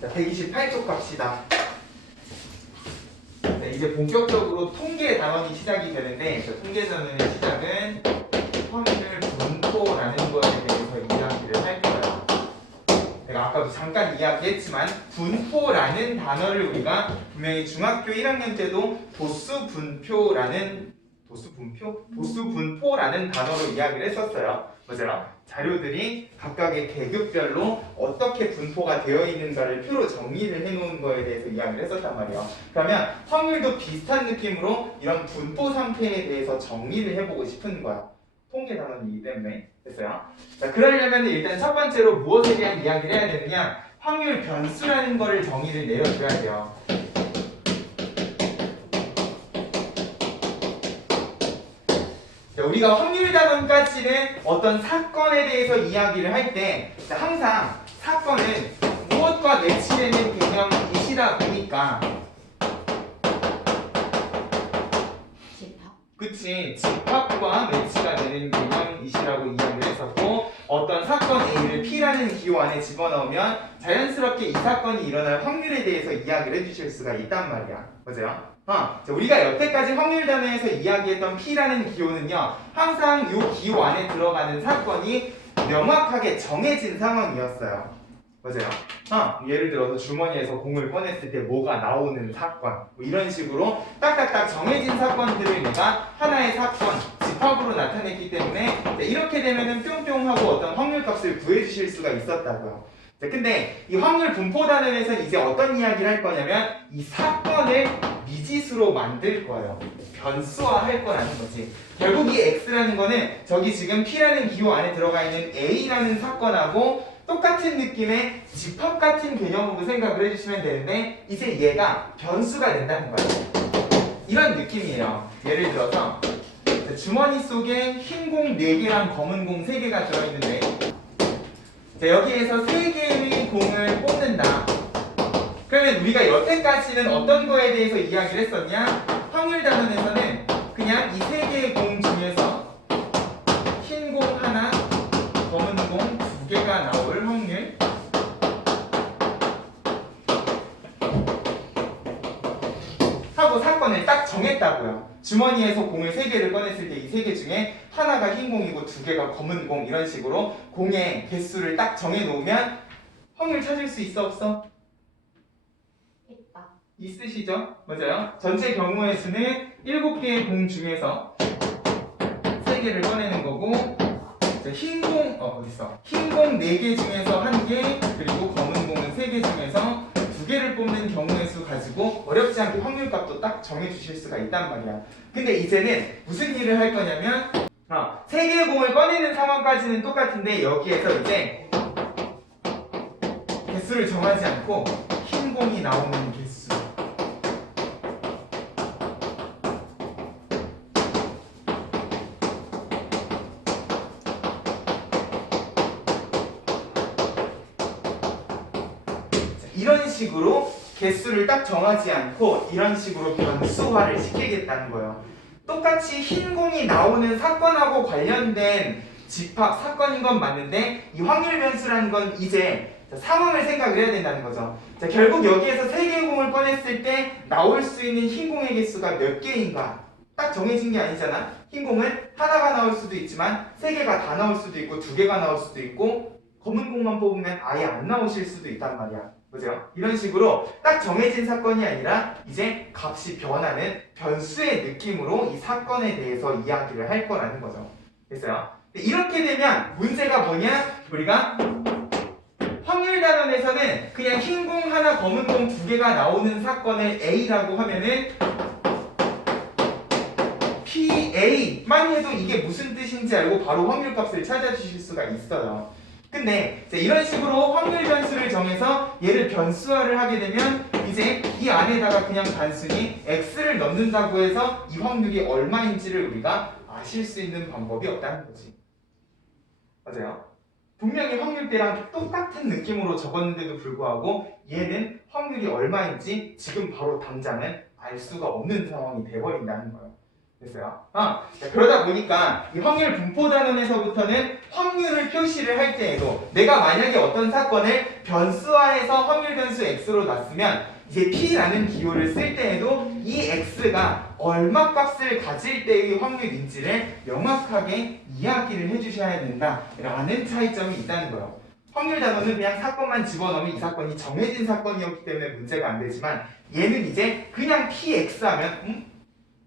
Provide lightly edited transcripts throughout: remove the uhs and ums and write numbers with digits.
자, 128쪽 갑시다. 자, 이제 본격적으로 통계 단원이 시작이 되는데, 통계 단원의 시작은 확률 분포라는 것에 대해서 이야기를 할 거예요. 내가 아까도 잠깐 이야기했지만 분포라는 단어를 우리가 분명히 중학교 1학년 때도 도수분포라는 단어로 이야기를 했었어요. 맞아요? 자료들이 각각의 계급별로 어떻게 분포가 되어 있는가를 표로 정리를 해놓은 거에 대해서 이야기를 했었단 말이에요. 그러면 확률도 비슷한 느낌으로 이런 분포 상태에 대해서 정리를 해보고 싶은 거야. 통계 단원이기 때문에. 됐어요? 자, 그러려면 일단 첫 번째로 무엇에 대한 이야기를 해야 되느냐? 확률 변수라는 거를 정의를 내려줘야 돼요. 자, 우리가 확률 단원까지는 어떤 사건에 대해서 이야기를 할 때 항상 사건은 무엇과 매치되는 개념이시다 보니까 그치, 집합과 매치가 되는 개념이시라고 이야기를 했었고, 어떤 사건 A를 P라는 기호 안에 집어넣으면 자연스럽게 이 사건이 일어날 확률에 대해서 이야기를 해주실 수가 있단 말이야. 맞아요? 자, 우리가 여태까지 확률 단어에서 이야기했던 P라는 기호는요, 항상 이 기호 안에 들어가는 사건이 명확하게 정해진 상황이었어요. 맞아요. 예를 들어서 주머니에서 공을 꺼냈을 때 뭐가 나오는 사건, 뭐 이런 식으로 딱딱딱 정해진 사건들을 내가 하나의 사건, 집합으로 나타냈기 때문에 이렇게 되면은 뿅뿅하고 어떤 확률값을 구해주실 수가 있었다고요. 근데 이 확률 분포 단원에서는 이제 어떤 이야기를 할 거냐면 이 사건을 미지수로 만들 거예요. 변수화할 거라는 거지. 결국 이 X라는 거는 저기 지금 P라는 기호 안에 들어가 있는 A라는 사건하고 똑같은 느낌의 집합 같은 개념으로 생각을 해주시면 되는데 이제 얘가 변수가 된다는 거예요. 이런 느낌이에요. 예를 들어서 주머니 속에 흰 공 4개랑 검은 공 3개가 들어있는데 자, 여기에서 3개의 공을 뽑는다. 그러면 우리가 여태까지는 어떤 거에 대해서 이야기를 했었냐? 확률 단원에서는 그냥 이 3개의 공 중에서 흰 공 하나, 검은 공 2개가 나올 확률 하고 사건을 딱 정했다고요. 주머니에서 공을 3개를 꺼냈을 때 이 3개 중에 하나가 흰 공이고 2개가 검은 공 이런 식으로 공의 개수를 딱 정해놓으면 확률 찾을 수 있어 없어? 있다. 있으시죠? 맞아요. 전체 경우의 수는 7개의 공 중에서 3개를 꺼내는 거고 흰 공, 어딨어? 흰 공 4개 중에서 1개, 그리고 검은 공은 3개 중에서 2개를 뽑는 경우의 수 가지고 어렵지 않게 확률값도 딱 정해주실 수가 있단 말이야. 근데 이제는 무슨 일을 할 거냐면 3개의 공을 꺼내는 상황까지는 똑같은데 여기에서 이제 개수를 정하지 않고 흰 공이 나오는 개수 이런 식으로 개수를 딱 정하지 않고 이런 식으로 변수화를 시키겠다는 거예요. 똑같이 흰 공이 나오는 사건하고 관련된 집합 사건인 건 맞는데 이 확률 변수라는 건 이제 상황을 생각을 해야 된다는 거죠. 자, 결국 여기에서 3개의 공을 꺼냈을 때 나올 수 있는 흰 공의 개수가 몇 개인가 딱 정해진 게 아니잖아. 흰 공은 하나가 나올 수도 있지만 3개가 다 나올 수도 있고 2개가 나올 수도 있고 검은 공만 뽑으면 아예 안 나오실 수도 있단 말이야. 그죠? 이런 식으로 딱 정해진 사건이 아니라 이제 값이 변하는 변수의 느낌으로 이 사건에 대해서 이야기를 할 거라는 거죠. 됐어요? 이렇게 되면 문제가 뭐냐? 우리가 확률 단원에서는 그냥 흰 공 하나, 검은 공 2개가 나오는 사건을 A라고 하면은 PA만 해도 이게 무슨 뜻인지 알고 바로 확률값을 찾아주실 수가 있어요. 근데 이런 식으로 확률 변수를 정해서 얘를 변수화를 하게 되면 이제 이 안에다가 그냥 단순히 x를 넣는다고 해서 이 확률이 얼마인지를 우리가 아실 수 있는 방법이 없다는 거지. 맞아요? 분명히 확률대랑 똑같은 느낌으로 적었는데도 불구하고 얘는 확률이 얼마인지 지금 바로 당장은 알 수가 없는 상황이 돼버린다는 거예요. 됐어요? 자, 그러다 보니까 이 확률 분포 단원에서부터는 확률을 표시를 할 때에도 내가 만약에 어떤 사건을 변수화해서 확률 변수 x로 놨으면 이제 p라는 기호를 쓸 때에도 이 x가 얼마 값을 가질 때의 확률인지를 명확하게 이야기를 해주셔야 된다라는 차이점이 있다는 거예요. 확률 단원은 그냥 사건만 집어넣으면 이 사건이 정해진 사건이었기 때문에 문제가 안 되지만 얘는 이제 그냥 px 하면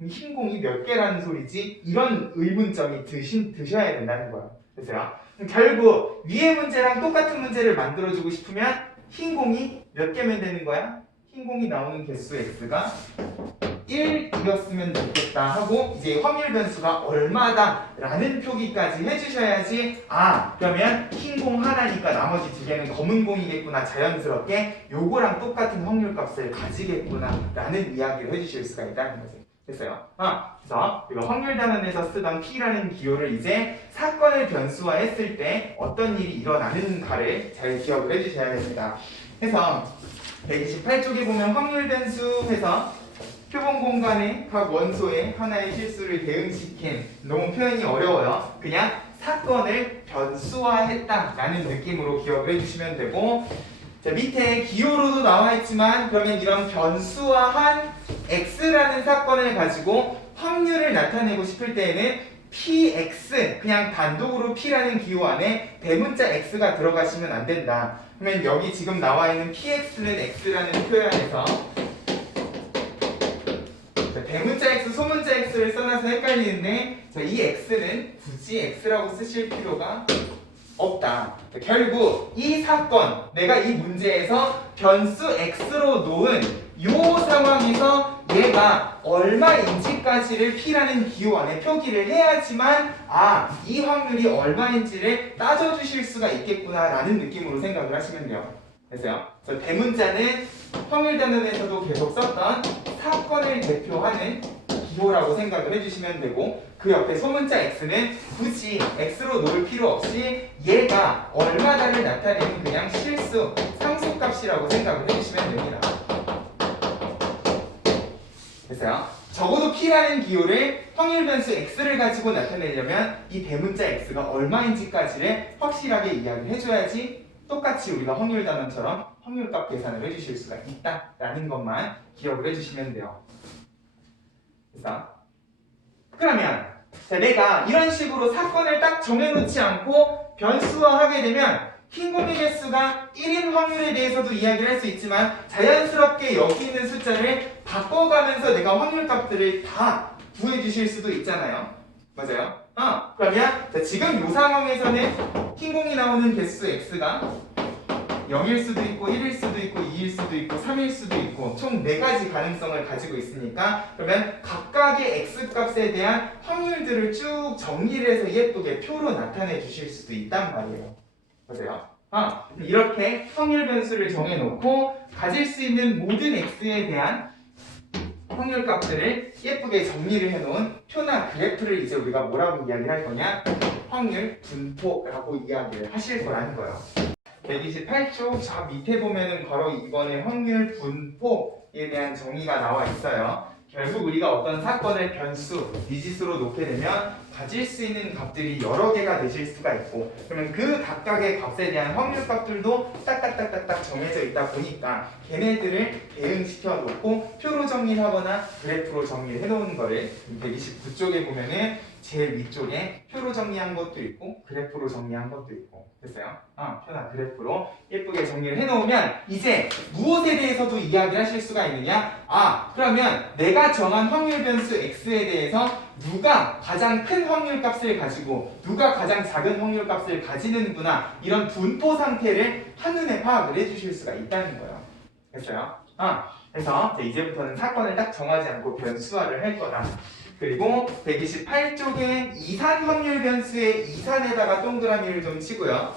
흰 공이 몇 개라는 소리지? 이런 의문점이 드셔야 된다는 거예요. 됐어요? 결국 위의 문제랑 똑같은 문제를 만들어주고 싶으면 흰 공이 몇 개면 되는 거야? 흰 공이 나오는 개수 x가 1이었으면 좋겠다 하고 이제 확률 변수가 얼마다 라는 표기까지 해주셔야지 그러면 흰 공 하나니까 나머지 두 개는 검은 공이겠구나 자연스럽게 요거랑 똑같은 확률 값을 가지겠구나 라는 이야기를 해주실 수가 있다는 거지. 됐어요? 그래서 우리가 확률 단원에서 쓰던 p라는 기호를 이제 사건을 변수화했을 때 어떤 일이 일어나는가를 잘 기억을 해주셔야 됩니다. 그래서 128쪽에 보면 확률 변수 해서 표본 공간의 각 원소에 하나의 실수를 대응시킨 너무 표현이 어려워요. 그냥 사건을 변수화했다라는 느낌으로 기억을 해주시면 되고 자, 밑에 기호로도 나와 있지만 그러면 이런 변수화한 x라는 사건을 가지고 확률을 나타내고 싶을 때에는 px 그냥 단독으로 p라는 기호 안에 대문자 x가 들어가시면 안 된다. 그러면 여기 지금 나와 있는 px는 x라는 표현에서 자, 대문자 x, 소문자 x를 써놔서 헷갈리는데 자, 이 x는 굳이 x라고 쓰실 필요가 없다. 결국 이 사건, 내가 이 문제에서 변수 x로 놓은 이 상황에서 얘가 얼마인지까지를 p라는 기호 안에 표기를 해야지만 이 확률이 얼마인지를 따져주실 수가 있겠구나라는 느낌으로 생각을 하시면 돼요. 됐어요? 그래서 대문자는 확률 단원에서도 계속 썼던 사건을 대표하는 기호라고 생각을 해주시면 되고 그 옆에 소문자 x는 굳이 x로 놓을 필요 없이 얘가 얼마다를 나타내는 그냥 실수, 상수값이라고 생각을 해주시면 됩니다. 됐어요? 적어도 p라는 기호를 확률 변수 x를 가지고 나타내려면 이 대문자 x가 얼마인지까지를 확실하게 이야기를 해줘야지 똑같이 우리가 확률 단원처럼 확률값 계산을 해주실 수가 있다라는 것만 기억을 해주시면 돼요. 됐어? 그러면 자, 내가 이런 식으로 사건을 딱 정해놓지 않고 변수화하게 되면 흰 공의 개수가 1인 확률에 대해서도 이야기를 할 수 있지만 자연스럽게 여기 있는 숫자를 바꿔가면서 내가 확률 값들을 다 구해주실 수도 있잖아요. 맞아요? 그러면 자, 지금 이 상황에서는 흰 공이 나오는 개수 x가 0일 수도 있고 1일 수도 있고 2일 수도 있고 3일 수도 있고 총 4가지 가능성을 가지고 있으니까 그러면 각각의 x값에 대한 확률들을 쭉 정리를 해서 예쁘게 표로 나타내 주실 수도 있단 말이에요. 맞아요? 이렇게 확률 변수를 정해놓고 가질 수 있는 모든 x에 대한 확률 값들을 예쁘게 정리를 해놓은 표나 그래프를 이제 우리가 뭐라고 이야기를 할 거냐? 확률 분포라고 이야기를 하실 거라는 거예요. 128쪽 저 밑에 보면은 바로 이번에 확률 분포에 대한 정의가 나와 있어요. 결국 우리가 어떤 사건을 변수, 미지수로 놓게 되면 가질 수 있는 값들이 여러 개가 되실 수가 있고 그러면 그 각각의 값에 대한 확률 값들도 딱딱딱딱딱 정해져 있다 보니까 걔네들을 대응시켜 놓고 표로 정리를 하거나 그래프로 정리를 해놓은 거를 129쪽에 보면은 제일 위쪽에 표로 정리한 것도 있고 그래프로 정리한 것도 있고 됐어요? 표나 그래프로 예쁘게 정리를 해놓으면 이제 무엇에 대해서도 이야기를 하실 수가 있느냐? 그러면 내가 정한 확률 변수 x에 대해서 누가 가장 큰 확률 값을 가지고 누가 가장 작은 확률 값을 가지는구나 이런 분포 상태를 한눈에 파악을 해주실 수가 있다는 거예요. 됐어요? 그래서 이제부터는 사건을 딱 정하지 않고 변수화를 할 거다. 그리고 128쪽에 이산 확률 변수의 이산에다가 동그라미를 좀 치고요.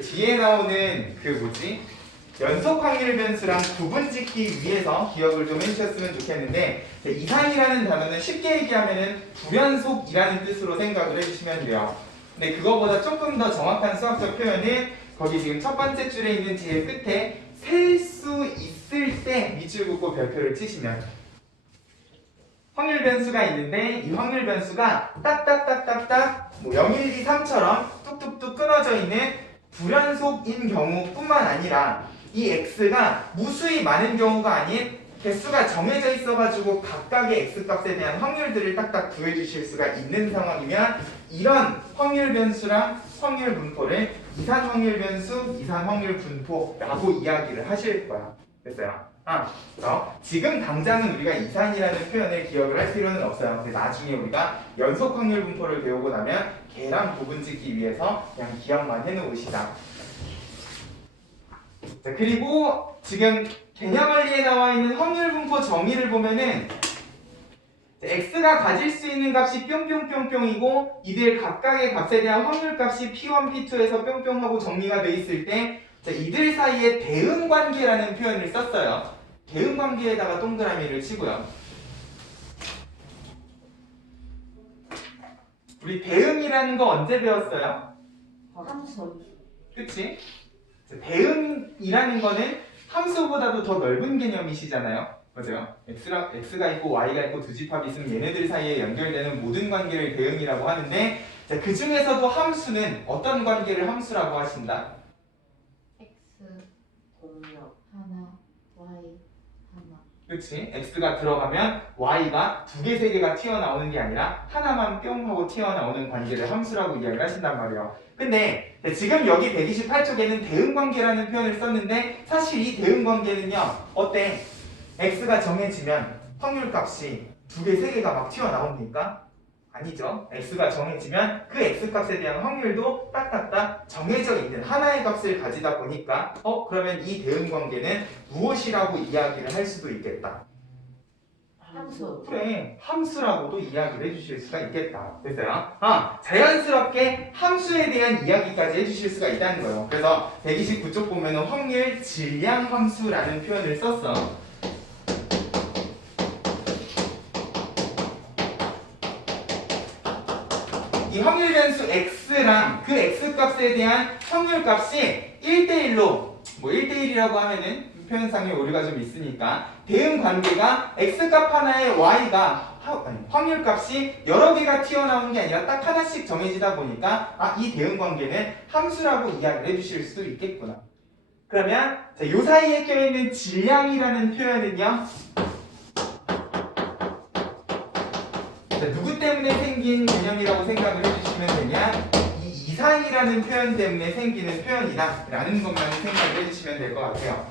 뒤에 나오는 연속 확률 변수랑 구분짓기 위해서 기억을 좀 해주셨으면 좋겠는데 이산이라는 단어는 쉽게 얘기하면은 불연속이라는 뜻으로 생각을 해주시면 돼요. 근데 그거보다 조금 더 정확한 수학적 표현은 거기 지금 첫 번째 줄에 있는 제일 끝에 셀 수 있을 때 밑줄 긋고 별표를 치시면 확률 변수가 있는데 이 확률 변수가 딱딱딱딱딱 뭐 0, 1, 2, 3처럼 뚝뚝뚝 끊어져 있는 불연속인 경우뿐만 아니라 이 x가 무수히 많은 경우가 아닌 개수가 정해져 있어가지고 각각의 x값에 대한 확률들을 딱딱 구해주실 수가 있는 상황이면 이런 확률 변수랑 확률 분포를 이산 확률 변수, 이산 확률 분포라고 이야기를 하실 거야. 됐어요? 지금 당장은 우리가 이산이라는 표현을 기억을 할 필요는 없어요. 근데 나중에 우리가 연속 확률 분포를 배우고 나면 걔랑 부분 짓기 위해서 그냥 기억만 해놓으시자. 자, 그리고 지금 개념 원리에 나와 있는 확률 분포 정의를 보면은 x가 가질 수 있는 값이 뿅뿅뿅뿅이고 이들 각각의 값에 대한 확률 값이 p1, p2에서 뿅뿅하고 정리가 돼 있을 때 이들 사이에 대응 관계라는 표현을 썼어요. 대응 관계에다가 동그라미를 치고요. 우리 대응이라는 거 언제 배웠어요? 함수. 그치? 대응이라는 거는 함수보다도 더 넓은 개념이시잖아요. 맞아요. x가 있고 y가 있고 두 집합이 있으면 얘네들 사이에 연결되는 모든 관계를 대응이라고 하는데 그 중에서도 함수는 어떤 관계를 함수라고 하신다? x 공역 하나 y 하나. 그치? x가 들어가면 y가 두 개, 세 개가 튀어나오는 게 아니라 하나만 뿅 하고 튀어나오는 관계를 함수라고 이야기를 하신단 말이에요. 근데 지금 여기 128쪽에는 대응관계라는 표현을 썼는데 사실 이 대응관계는요. 어때? x가 정해지면 확률값이 두 개, 세 개가 막 튀어나옵니까? 아니죠. x가 정해지면 그 x값에 대한 확률도 딱딱딱 정해져 있는 하나의 값을 가지다 보니까 그러면 이 대응관계는 무엇이라고 이야기를 할 수도 있겠다. 함수. 그래, 함수라고도 이야기를 해주실 수가 있겠다. 됐어요? 자연스럽게 함수에 대한 이야기까지 해주실 수가 있다는 거예요. 그래서 129쪽 보면은 확률 질량 함수라는 표현을 썼어. 이 확률 변수 x랑 그 x값에 대한 확률값이 1대1로 뭐 1대1이라고 하면은 표현상에 오류가 좀 있으니까 대응 관계가 x값 하나에 y가 확률값이 여러 개가 튀어나오는 게 아니라 딱 하나씩 정해지다 보니까 이 대응 관계는 함수라고 이야기를 해주실 수도 있겠구나. 그러면 이 사이에 껴있는 질량이라는 표현은요. 누구 때문에 생긴 개념이라고 생각을 해주시면 되냐? 이 이산이라는 표현 때문에 생기는 표현이다 라는 것만 생각을 해주시면 될 것 같아요.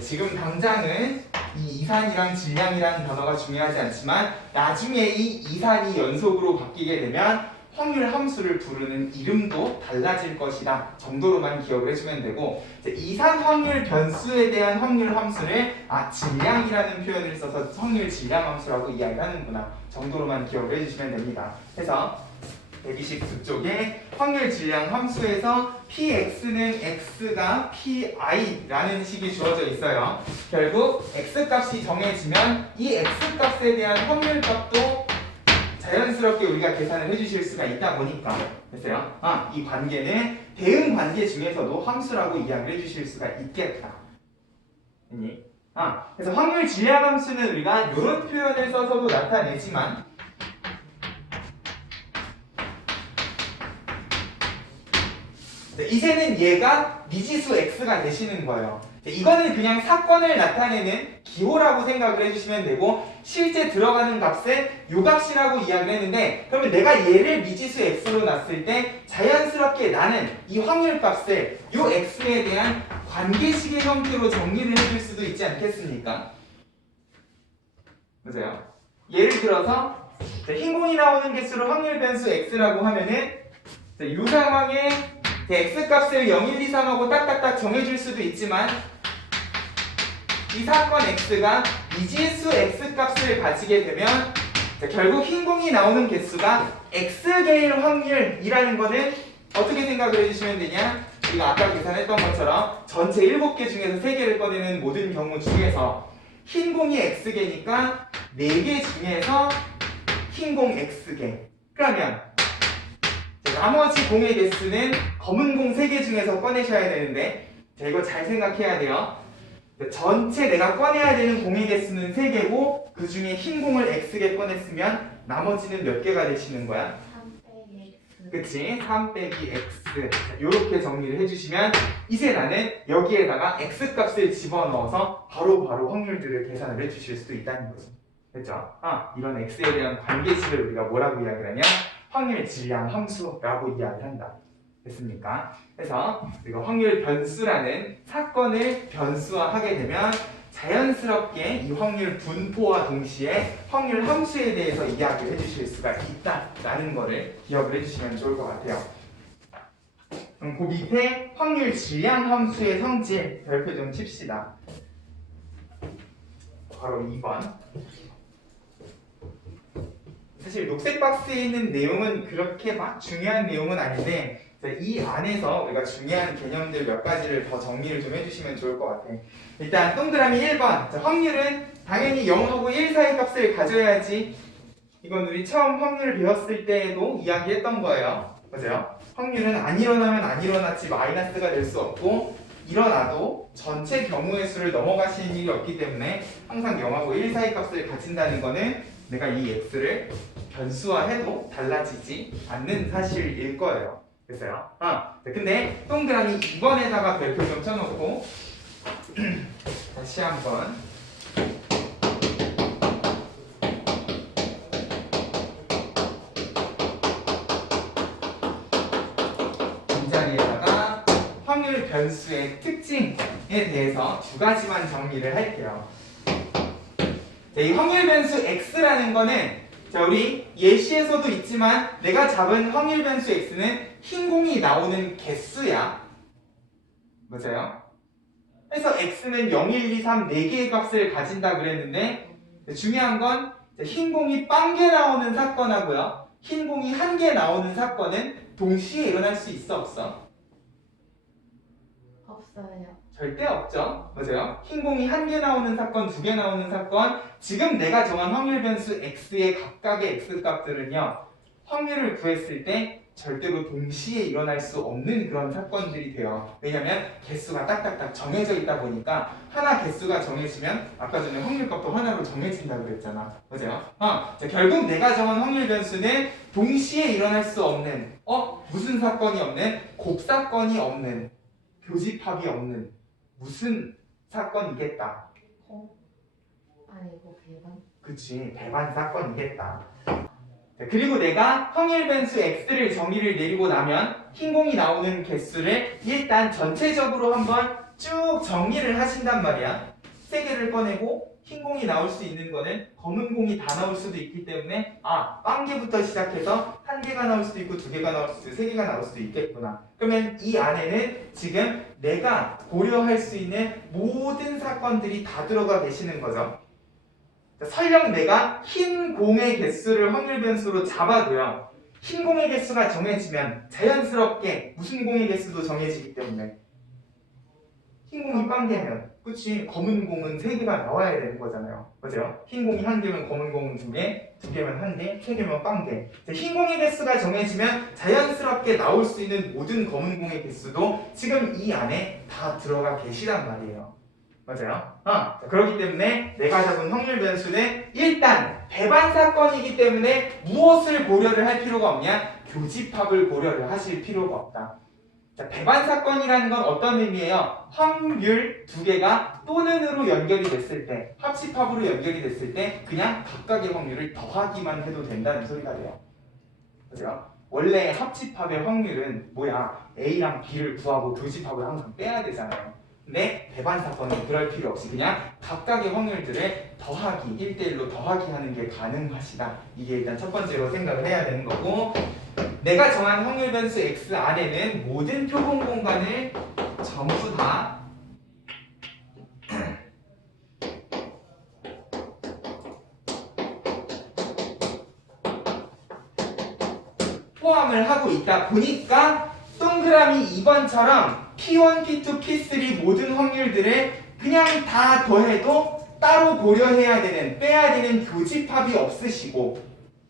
지금 당장은 이 이산이랑 질량이라는 단어가 중요하지 않지만 나중에 이 이산이 연속으로 바뀌게 되면 확률 함수를 부르는 이름도 달라질 것이다 정도로만 기억을 해주면 되고 이산 확률 변수에 대한 확률 함수를 질량이라는 표현을 써서 확률 질량 함수라고 이야기하는구나 정도로만 기억을 해주시면 됩니다. 그래서 129쪽에 확률 질량 함수에서 px는 x가 pi라는 식이 주어져 있어요. 결국 x값이 정해지면 이 x값에 대한 확률값도 자연스럽게 우리가 계산을 해주실 수가 있다 보니까 됐어요? 이 관계는 대응 관계 중에서도 함수라고 이야기를 해주실 수가 있겠다. 그래서 확률 질량 함수는 우리가 이런 표현을 써서도 나타내지만 이제는 얘가 미지수 x가 되시는 거예요. 이거는 그냥 사건을 나타내는 기호라고 생각을 해주시면 되고 실제 들어가는 값은 요 값이라고 이야기를 했는데 그러면 내가 얘를 미지수 x로 놨을 때 자연스럽게 나는 이 확률 값을 요 x에 대한 관계식의 형태로 정리를 해줄 수도 있지 않겠습니까? 맞아요. 예를 들어서 흰 공이 나오는 개수로 확률 변수 x라고 하면은 이 상황에 x값을 0, 1, 2, 3하고 딱딱딱 정해줄 수도 있지만 이 사건 x가 미지수 x값을 가지게 되면 결국 흰 공이 나오는 개수가 x개일 확률이라는 거는 어떻게 생각을 해주시면 되냐? 우리가 아까 계산했던 것처럼 전체 7개 중에서 3개를 꺼내는 모든 경우 중에서 흰 공이 x개니까 4개 중에서 흰 공 x개. 그러면 나머지 공의 개수는 검은 공 3개 중에서 꺼내셔야 되는데 이거 잘 생각해야 돼요. 전체 내가 꺼내야 되는 공의 개수는 3개고 그 중에 흰 공을 X개 꺼냈으면 나머지는 몇 개가 되시는 거야? 3 빼기 X. 그치? 3 빼기 X. 이렇게 정리를 해주시면 이제 나는 여기에다가 X 값을 집어넣어서 바로 확률들을 계산을 해주실 수도 있다는 거죠. 됐죠? 이런 X에 대한 관계식을 우리가 뭐라고 이야기를 하냐? 확률 질량 함수라고 이야기를 한다. 됐습니까? 그래서 우리가 확률 변수라는 사건을 변수화하게 되면 자연스럽게 이 확률 분포와 동시에 확률 함수에 대해서 이야기를 해주실 수가 있다라는 거를 기억을 해주시면 좋을 것 같아요. 그럼 그 밑에 확률 질량 함수의 성질 별표 좀 칩시다. 바로 2번. 사실 녹색 박스에 있는 내용은 그렇게 막 중요한 내용은 아닌데 이 안에서 우리가 중요한 개념들 몇 가지를 더 정리를 좀 해주시면 좋을 것 같아. 일단 동그라미 1번. 확률은 당연히 0하고 1 사이 값을 가져야지. 이건 우리 처음 확률 배웠을 때에도 이야기했던 거예요. 맞아요? 확률은 안 일어나면 안 일어났지 마이너스가 될 수 없고 일어나도 전체 경우의 수를 넘어가시는 일이 없기 때문에 항상 0하고 1 사이 값을 가진다는 거는 내가 이 x를 변수화해도 달라지지 않는 사실일 거예요. 됐어요? 근데 동그라미 2번에다가 별표 좀 쳐놓고 다시 한번 이 자리에다가 확률 변수의 특징에 대해서 2가지만 정리를 할게요. 자, 이 확률 변수 x라는 거는 자, 우리 예시에서도 있지만 내가 잡은 확률 변수 x는 흰 공이 나오는 개수야. 맞아요? 그래서 x는 0, 1, 2, 3 4개의 값을 가진다 그랬는데 중요한 건 흰 공이 0개 나오는 사건하고요. 흰 공이 1개 나오는 사건은 동시에 일어날 수 있어 없어? 없어요. 절대 없죠. 맞아요? 흰 공이 1개 나오는 사건, 2개 나오는 사건 지금 내가 정한 확률 변수 x의 각각의 x 값들은요. 확률을 구했을 때 절대로 동시에 일어날 수 없는 그런 사건들이 돼요. 왜냐면 개수가 딱딱딱 정해져 있다 보니까 하나 개수가 정해지면 아까 전에 확률값도 하나로 정해진다고 그랬잖아. 맞아요? 자, 결국 내가 정한 확률 변수는 동시에 일어날 수 없는 무슨 사건이 없는? 곱사건이 없는 교집합이 없는 무슨 사건이겠다. 아니고 배반. 그치, 배반 사건이겠다. 그리고 내가 확률 변수 x를 정의를 내리고 나면 흰 공이 나오는 개수를 일단 전체적으로 한번 쭉 정리를 하신단 말이야. 3개를 꺼내고 흰 공이 나올 수 있는 거는 검은 공이 다 나올 수도 있기 때문에 0개부터 시작해서 1개가 나올 수도 있고 2개가 나올 수도 있고 3개가 나올 수도 있겠구나. 그러면 이 안에는 지금 내가 고려할 수 있는 모든 사건들이 다 들어가 계시는 거죠. 설령 내가 흰 공의 개수를 확률 변수로 잡아도요. 흰 공의 개수가 정해지면 자연스럽게 무슨 공의 개수도 정해지기 때문에 흰 공이 0개면 그치 검은 공은 3개가 나와야 되는 거잖아요. 맞아요? 흰 공이 1개면 검은 공은 2개, 2개면 1개, 3개면 0개. 흰 공의 개수가 정해지면 자연스럽게 나올 수 있는 모든 검은 공의 개수도 지금 이 안에 다 들어가 계시단 말이에요. 맞아요? 그렇기 때문에 내가 잡은 확률 변수는 일단 배반 사건이기 때문에 무엇을 고려를 할 필요가 없냐? 교집합을 고려를 하실 필요가 없다. 자, 배반 사건이라는 건 어떤 의미예요? 확률 2개가 또는으로 연결이 됐을 때, 합집합으로 연결이 됐을 때 그냥 각각의 확률을 더하기만 해도 된다는 소리가 돼요. 맞아요? 원래 합집합의 확률은 뭐야? A랑 B를 구하고 교집합을 항상 빼야 되잖아요. 근데 배반 사건은 그럴 필요 없이 그냥 각각의 확률들을 더하기, 1대1로 더하기 하는 게 가능하시다. 이게 일단 첫 번째로 생각을 해야 되는 거고 내가 정한 확률 변수 x 안에는 모든 표본 공간을 전부 다 포함을 하고 있다 보니까 동그라미 2번처럼 P1, P2, P3 모든 확률들을 그냥 다 더해도 따로 고려해야 되는, 빼야 되는 교집합이 없으시고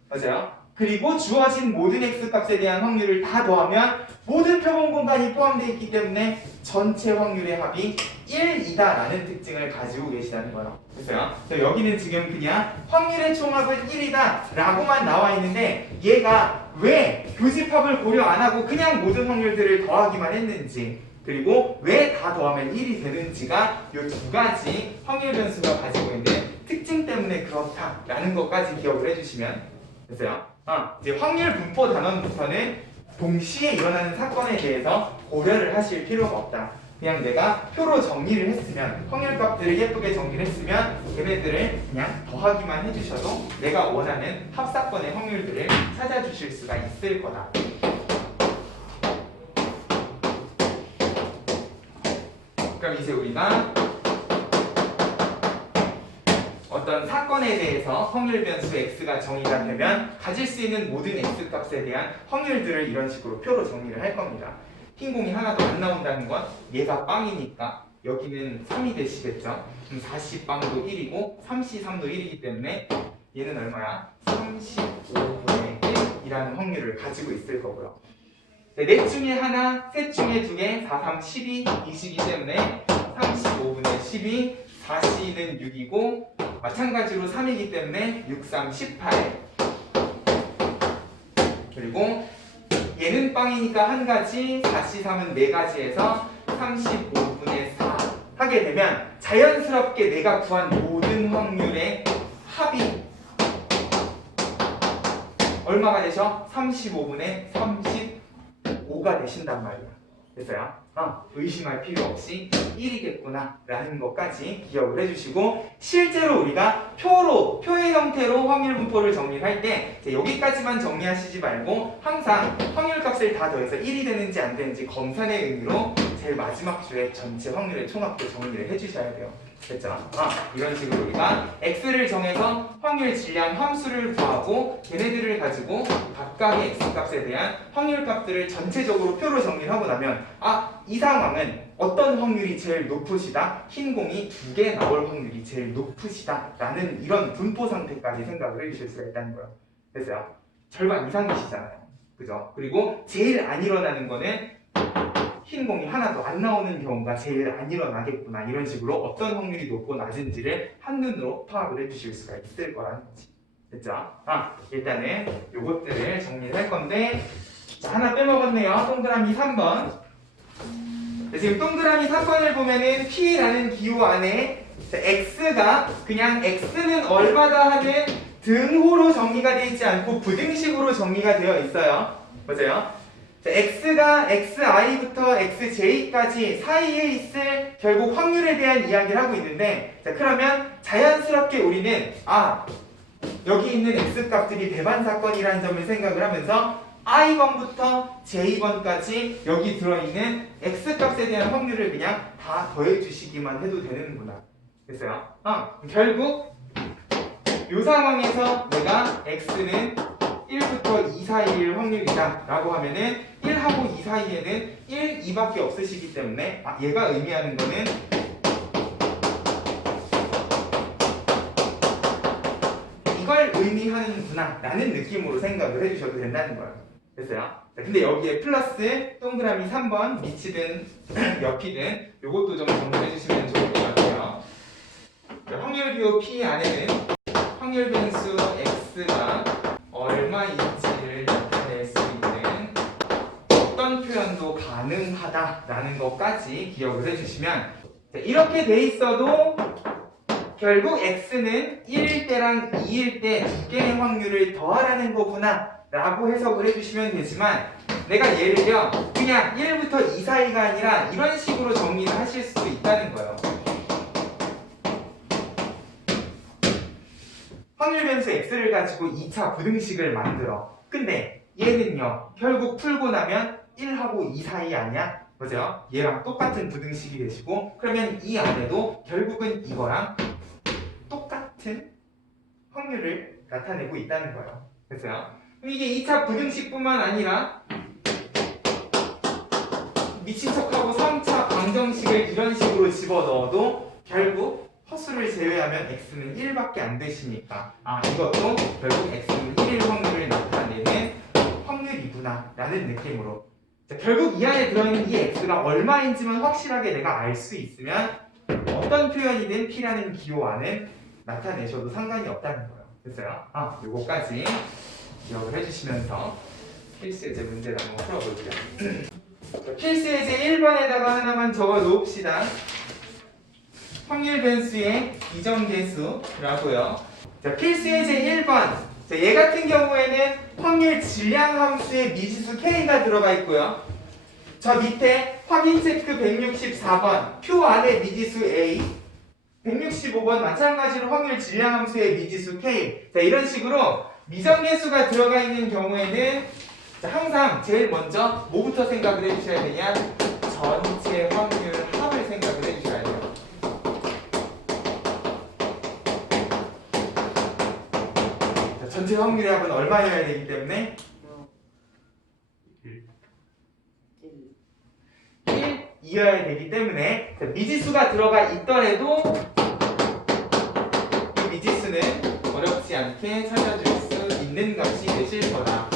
맞아요? 그리고 주어진 모든 x값에 대한 확률을 다 더하면 모든 표본 공간이 포함되어 있기 때문에 전체 확률의 합이 1이다라는 특징을 가지고 계시다는 거예요. 그래서요. 여기는 지금 그냥 확률의 총합은 1이다 라고만 나와 있는데 얘가 왜 교집합을 고려 안 하고 그냥 모든 확률들을 더하기만 했는지, 그리고 왜 다 더하면 1이 되는지가 이 두 가지 확률 변수가 가지고 있는 특징 때문에 그렇다라는 것까지 기억을 해주시면 됐어요. 이제 확률 분포 단원부터는 동시에 일어나는 사건에 대해서 고려를 하실 필요가 없다. 그냥 내가 표로 정리를 했으면, 확률값들을 예쁘게 정리를 했으면 걔네들을 그냥 더하기만 해주셔도 내가 원하는 합사건의 확률들을 찾아주실 수가 있을 거다. 그럼 이제 우리가 어떤 사건에 대해서 확률 변수 x가 정의가 되면 가질 수 있는 모든 x값에 대한 확률들을 이런 식으로 표로 정리를 할 겁니다. 흰 공이 하나도 안 나온다는 건 얘가 빵이니까 여기는 3이 되시겠죠? 그럼 40빵도 1이고 3C3도 1이기 때문에 얘는 얼마야? 35분의 1이라는 확률을 가지고 있을 거고요. 넷 중에 하나, 셋 중에 두 개, 4, 3, 12, 20이기 때문에 35분의 12, 4C는 6이고 마찬가지로 3이기 때문에 6, 3, 18. 그리고 얘는 빵이니까 한 가지, 4C, 3은 네 가지에서 35분의 4 하게 되면 자연스럽게 내가 구한 모든 확률의 합이 얼마가 되죠? 35분의 35가 되신단 말이야. 됐어요? 의심할 필요 없이 1이겠구나 라는 것까지 기억을 해주시고, 실제로 우리가 표의 형태로 확률 분포를 정리할 때 여기까지만 정리하시지 말고 항상 확률값을 다 더해서 1이 되는지 안 되는지 검산의 의미로 제일 마지막 줄에 전체 확률의 총합도 정리를 해주셔야 돼요. 됐죠? 이런 식으로 우리가 x를 정해서 확률 질량 함수를 구하고 걔네들을 가지고 각각의 x값에 대한 확률값들을 전체적으로 표로 정리를 하고 나면 이 상황은 어떤 확률이 제일 높으시다? 흰 공이 2개 나올 확률이 제일 높으시다 라는 이런 분포 상태까지 생각을 해주실 수가 있다는 거예요. 됐어요? 절반 이상이시잖아요. 그죠? 그리고 제일 안 일어나는 거는 흰 공이 하나도 안 나오는 경우가 제일 안 일어나겠구나, 이런 식으로 어떤 확률이 높고 낮은지를 한눈으로 파악을 해주실 수가 있을 거라는 거지. 됐죠? 일단은 요것들을 정리를 할 건데, 자, 하나 빼먹었네요. 동그라미 3번. 지금 동그라미 3번을 보면은 P라는 기호 안에 X가 그냥 X는 얼마다 하는 등호로 정리가 되어 있지 않고 부등식으로 정리가 되어 있어요. 맞아요? x가 xi부터 xj까지 사이에 있을 결국 확률에 대한 이야기를 하고 있는데, 자, 그러면 자연스럽게 우리는 여기 있는 x값들이 배반 사건이라는 점을 생각을 하면서 i번부터 j번까지 여기 들어있는 x값에 대한 확률을 그냥 다 더해 주시기만 해도 되는구나. 됐어요? 결국 이 상황에서 내가 x는 1부터 2 사이일 확률이다 라고 하면은 1하고 2 사이에는 1, 2밖에 없으시기 때문에 얘가 의미하는 거는 이걸 의미하는구나 라는 느낌으로 생각을 해주셔도 된다는 거예요. 됐어요? 자, 근데 여기에 플러스 동그라미 3번 밑이든 옆이든 요것도 좀 정리해 주시면 좋을 것 같아요. 자, 확률 기호 P 안에는 확률 변수 x가 얼마인지를 나타낼 수 있는 어떤 표현도 가능하다라는 것까지 기억을 해주시면, 이렇게 돼 있어도 결국 x는 1일 때랑 2일 때 두 개의 확률을 더하라는 거구나 라고 해석을 해주시면 되지만, 내가 예를 들어 그냥 1부터 2 사이가 아니라 이런 식으로 정리를 하실 수도 있다는 거예요. 확률 변수 x를 가지고 2차 부등식을 만들어. 근데 얘는요, 결국 풀고 나면 1하고 2 사이 아니야? 맞아요? 얘랑 똑같은 부등식이 되시고, 그러면 이 안에도 결국은 이거랑 똑같은 확률을 나타내고 있다는 거예요. 됐어요? 그럼 이게 2차 부등식뿐만 아니라 미친 척하고 3차 방정식을 이런 식으로 집어넣어도 결국 허수를 제외하면 x는 1밖에 안 되시니까 이것도 결국 x는 1일 확률을 나타내는 확률이구나 라는 느낌으로 자, 결국 이 안에 들어있는 이 x가 얼마인지만 확실하게 내가 알 수 있으면 어떤 표현이든 p라는 기호안은 나타내셔도 상관이 없다는 거예요. 됐어요? 요거까지 기억을 해주시면서 필수 예제 문제를 한번 풀어볼게요. 필수 예제 1번에다가 하나만 적어 놓읍시다. 확률 변수의 이정계수라고요. 자, 필수 예제 1번. 자, 얘 같은 경우에는 확률 질량 함수의 미지수 k가 들어가 있고요. 저 밑에 확인 체크 164번 표 안에 미지수 a 165번 마찬가지로 확률 질량 함수의 미지수 k. 자, 이런 식으로 미정계수가 들어가 있는 경우에는 자, 항상 제일 먼저 뭐부터 생각을 해주셔야 되냐? 전체 확률 합을 생각을 해주셔야 돼요. 자, 전체 확률의 합은 얼마여야 되기 때문에 1이어야 되기 때문에 자, 미지수가 들어가 있더라도 이 미지수는 어렵지 않게 찾아줄 수 있는 값이 되실 거다.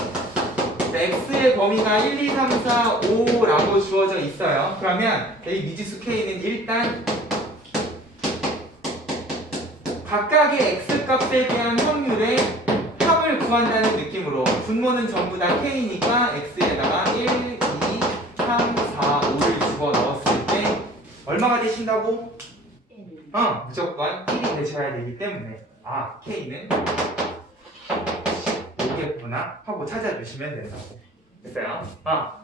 x의 범위가 1, 2, 3, 4, 5라고 주어져 있어요. 그러면 이 미지수 k는 일단 각각의 x 값에 대한 확률의 합을 구한다는 느낌으로 분모는 전부 다 k니까 x에다가 1, 2, 3, 4, 5를 집어넣었을 때 얼마가 되신다고? 1. 무조건 1이 되셔야 되기 때문에 k는 5겠구나 하고 찾아주시면 된다고. 됐어요?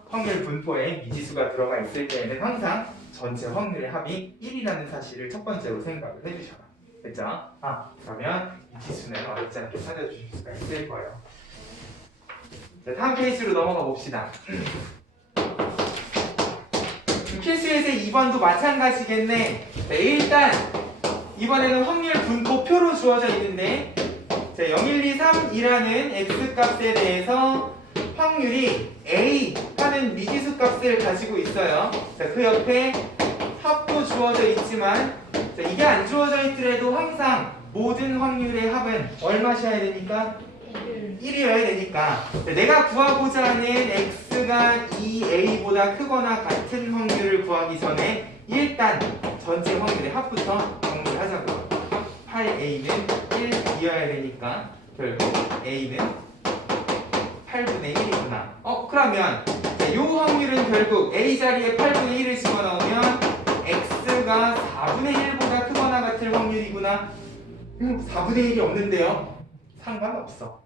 확률 분포에 미지수가 들어가 있을 때에는 항상 전체 확률의 합이 1이라는 사실을 첫 번째로 생각을 해주셔라. 됐죠? 그러면 이 지수는 어렵지 않게 찾아주실 수가 있을 거예요. 자, 다음 케이스로 넘어가 봅시다. 필수에서 2번도 마찬가지겠네. 자, 일단 이번에는 확률 분포표로 주어져 있는데 자, 0, 1, 2, 3이라는 x값에 대해서 확률이 a 하는 미지수 값을 가지고 있어요. 자, 그 옆에 합도 주어져 있지만 자, 이게 안 주어져 있더라도 항상 모든 확률의 합은 얼마셔야 되니까? 1이어야 되니까 자, 내가 구하고자 하는 x가 2a보다 크거나 같은 확률을 구하기 전에 일단 전체 확률의 합부터 정리하자고요. 8a는 1이어야 되니까 결국 a는 8분의 1이구나. 그러면 이 확률은 결국 a 자리에 8분의 1을 집어넣으면 x가 4분의 1보다 크거나 같을 확률이구나. 4분의 1이 없는데요? 상관없어.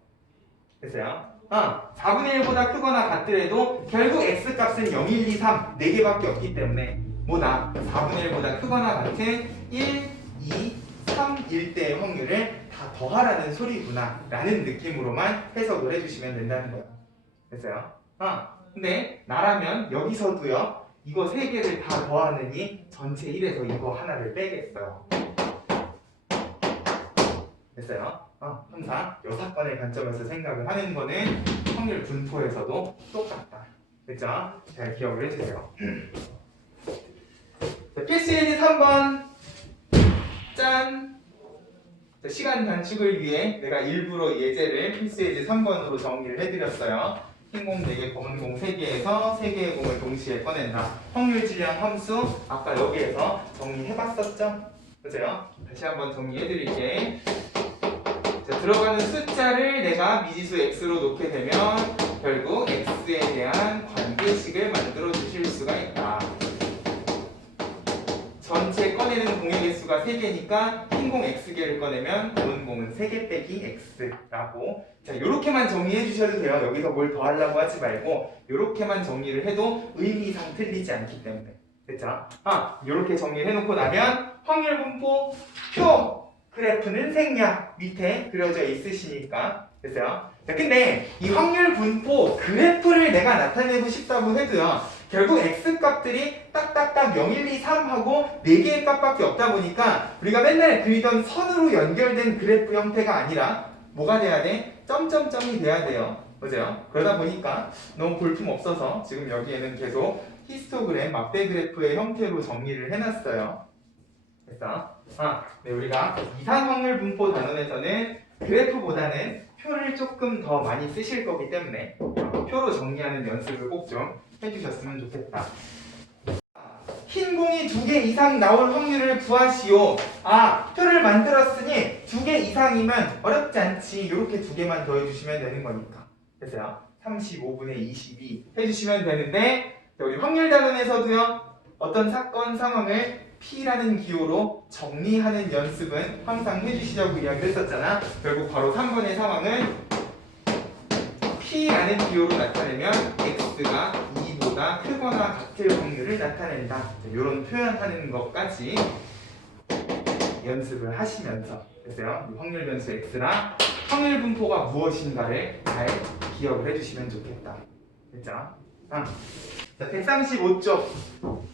됐어요? 4분의 1보다 크거나 같더라도 결국 x값은 0, 1, 2, 3 4개밖에 없기 때문에 뭐다? 4분의 1보다 크거나 같은 1, 2, 3일 때의 확률을 다 더하라는 소리구나 라는 느낌으로만 해석을 해주시면 된다는 거예요. 됐어요? 근데 나라면 여기서도요 이거 3개를 다 더하느니 전체 1에서 이거 하나를 빼겠어요. 됐어요? 항상 이 사건의 관점에서 생각을 하는 거는 확률 분포에서도 똑같다. 됐죠? 잘 기억을 해주세요. 자, 필수예제 3번 짠! 자, 시간 단축을 위해 내가 일부러 예제를 필수예제 3번으로 정리를 해드렸어요. 흰 공 4개, 검은 공 3개에서 3개의 공을 동시에 꺼낸다. 확률 질량 함수 아까 여기에서 정리해봤었죠? 그죠? 다시 한번 정리해드릴게. 자, 들어가는 숫자를 내가 미지수 x로 놓게 되면 결국 x에 대한 관계식을 만들어 주실 수가 있다. 전체 꺼내는 공의 개수가 3개니까 흰 공 x개를 꺼내면 검은 공은 3개 빼기 x라고 자 이렇게만 정리해 주셔도 돼요. 여기서 뭘 더 하려고 하지 말고 이렇게만 정리를 해도 의미상 틀리지 않기 때문에 됐죠? 이렇게 정리를 해놓고 나면 확률 분포 표 그래프는 생략 밑에 그려져 있으시니까 됐어요? 자, 근데 이 확률 분포 그래프를 내가 나타내고 싶다고 해도요 결국 x값들이 딱딱딱 0, 1, 2, 3 하고 4개의 값밖에 없다 보니까 우리가 맨날 그리던 선으로 연결된 그래프 형태가 아니라 뭐가 돼야 돼? 점점점이 돼야 돼요. 그죠? 그러다 보니까 너무 볼품 없어서 지금 여기에는 계속 히스토그램, 막대 그래프의 형태로 정리를 해놨어요. 됐어? 네, 우리가 이상 확률 분포 단원에서는 그래프보다는 표를 조금 더 많이 쓰실 거기 때문에 표로 정리하는 연습을 꼭 좀 해주셨으면 좋겠다. 흰 공이 2개 이상 나올 확률을 구하시오. 표를 만들었으니 2개 이상이면 어렵지 않지. 이렇게 2개만 더해주시면 되는 거니까. 됐어요? 35분의 22 해주시면 되는데, 우리 확률 단원에서도요, 어떤 사건 상황을 P라는 기호로 정리하는 연습은 항상 해주시자고 이야기를 했었잖아. 결국 바로 3번의 상황은 P라는 기호로 나타내면 X가 2보다 크거나 같을 확률을 나타낸다. 이런 표현하는 것까지 연습을 하시면서, 됐어요? 확률 변수 X랑 확률 분포가 무엇인가를 잘 기억을 해주시면 좋겠다. 됐죠? 자, 135쪽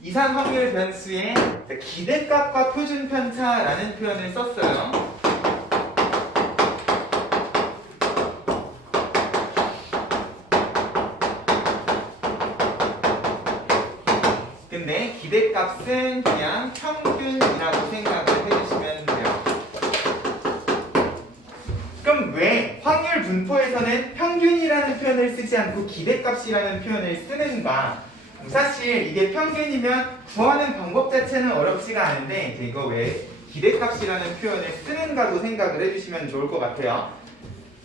이산 확률 변수의 기대값과 표준 편차라는 표현을 썼어요. 근데 기대값은 그냥 평균이라고 생각을 해주시면 돼요. 그럼 왜 확률 분포에서는 평균이라는 표현을 쓰지 않고 기대값이라는 표현을 쓰는가? 사실 이게 평균이면 구하는 방법 자체는 어렵지가 않은데 이거 왜 기대값이라는 표현을 쓰는가도 생각을 해주시면 좋을 것 같아요.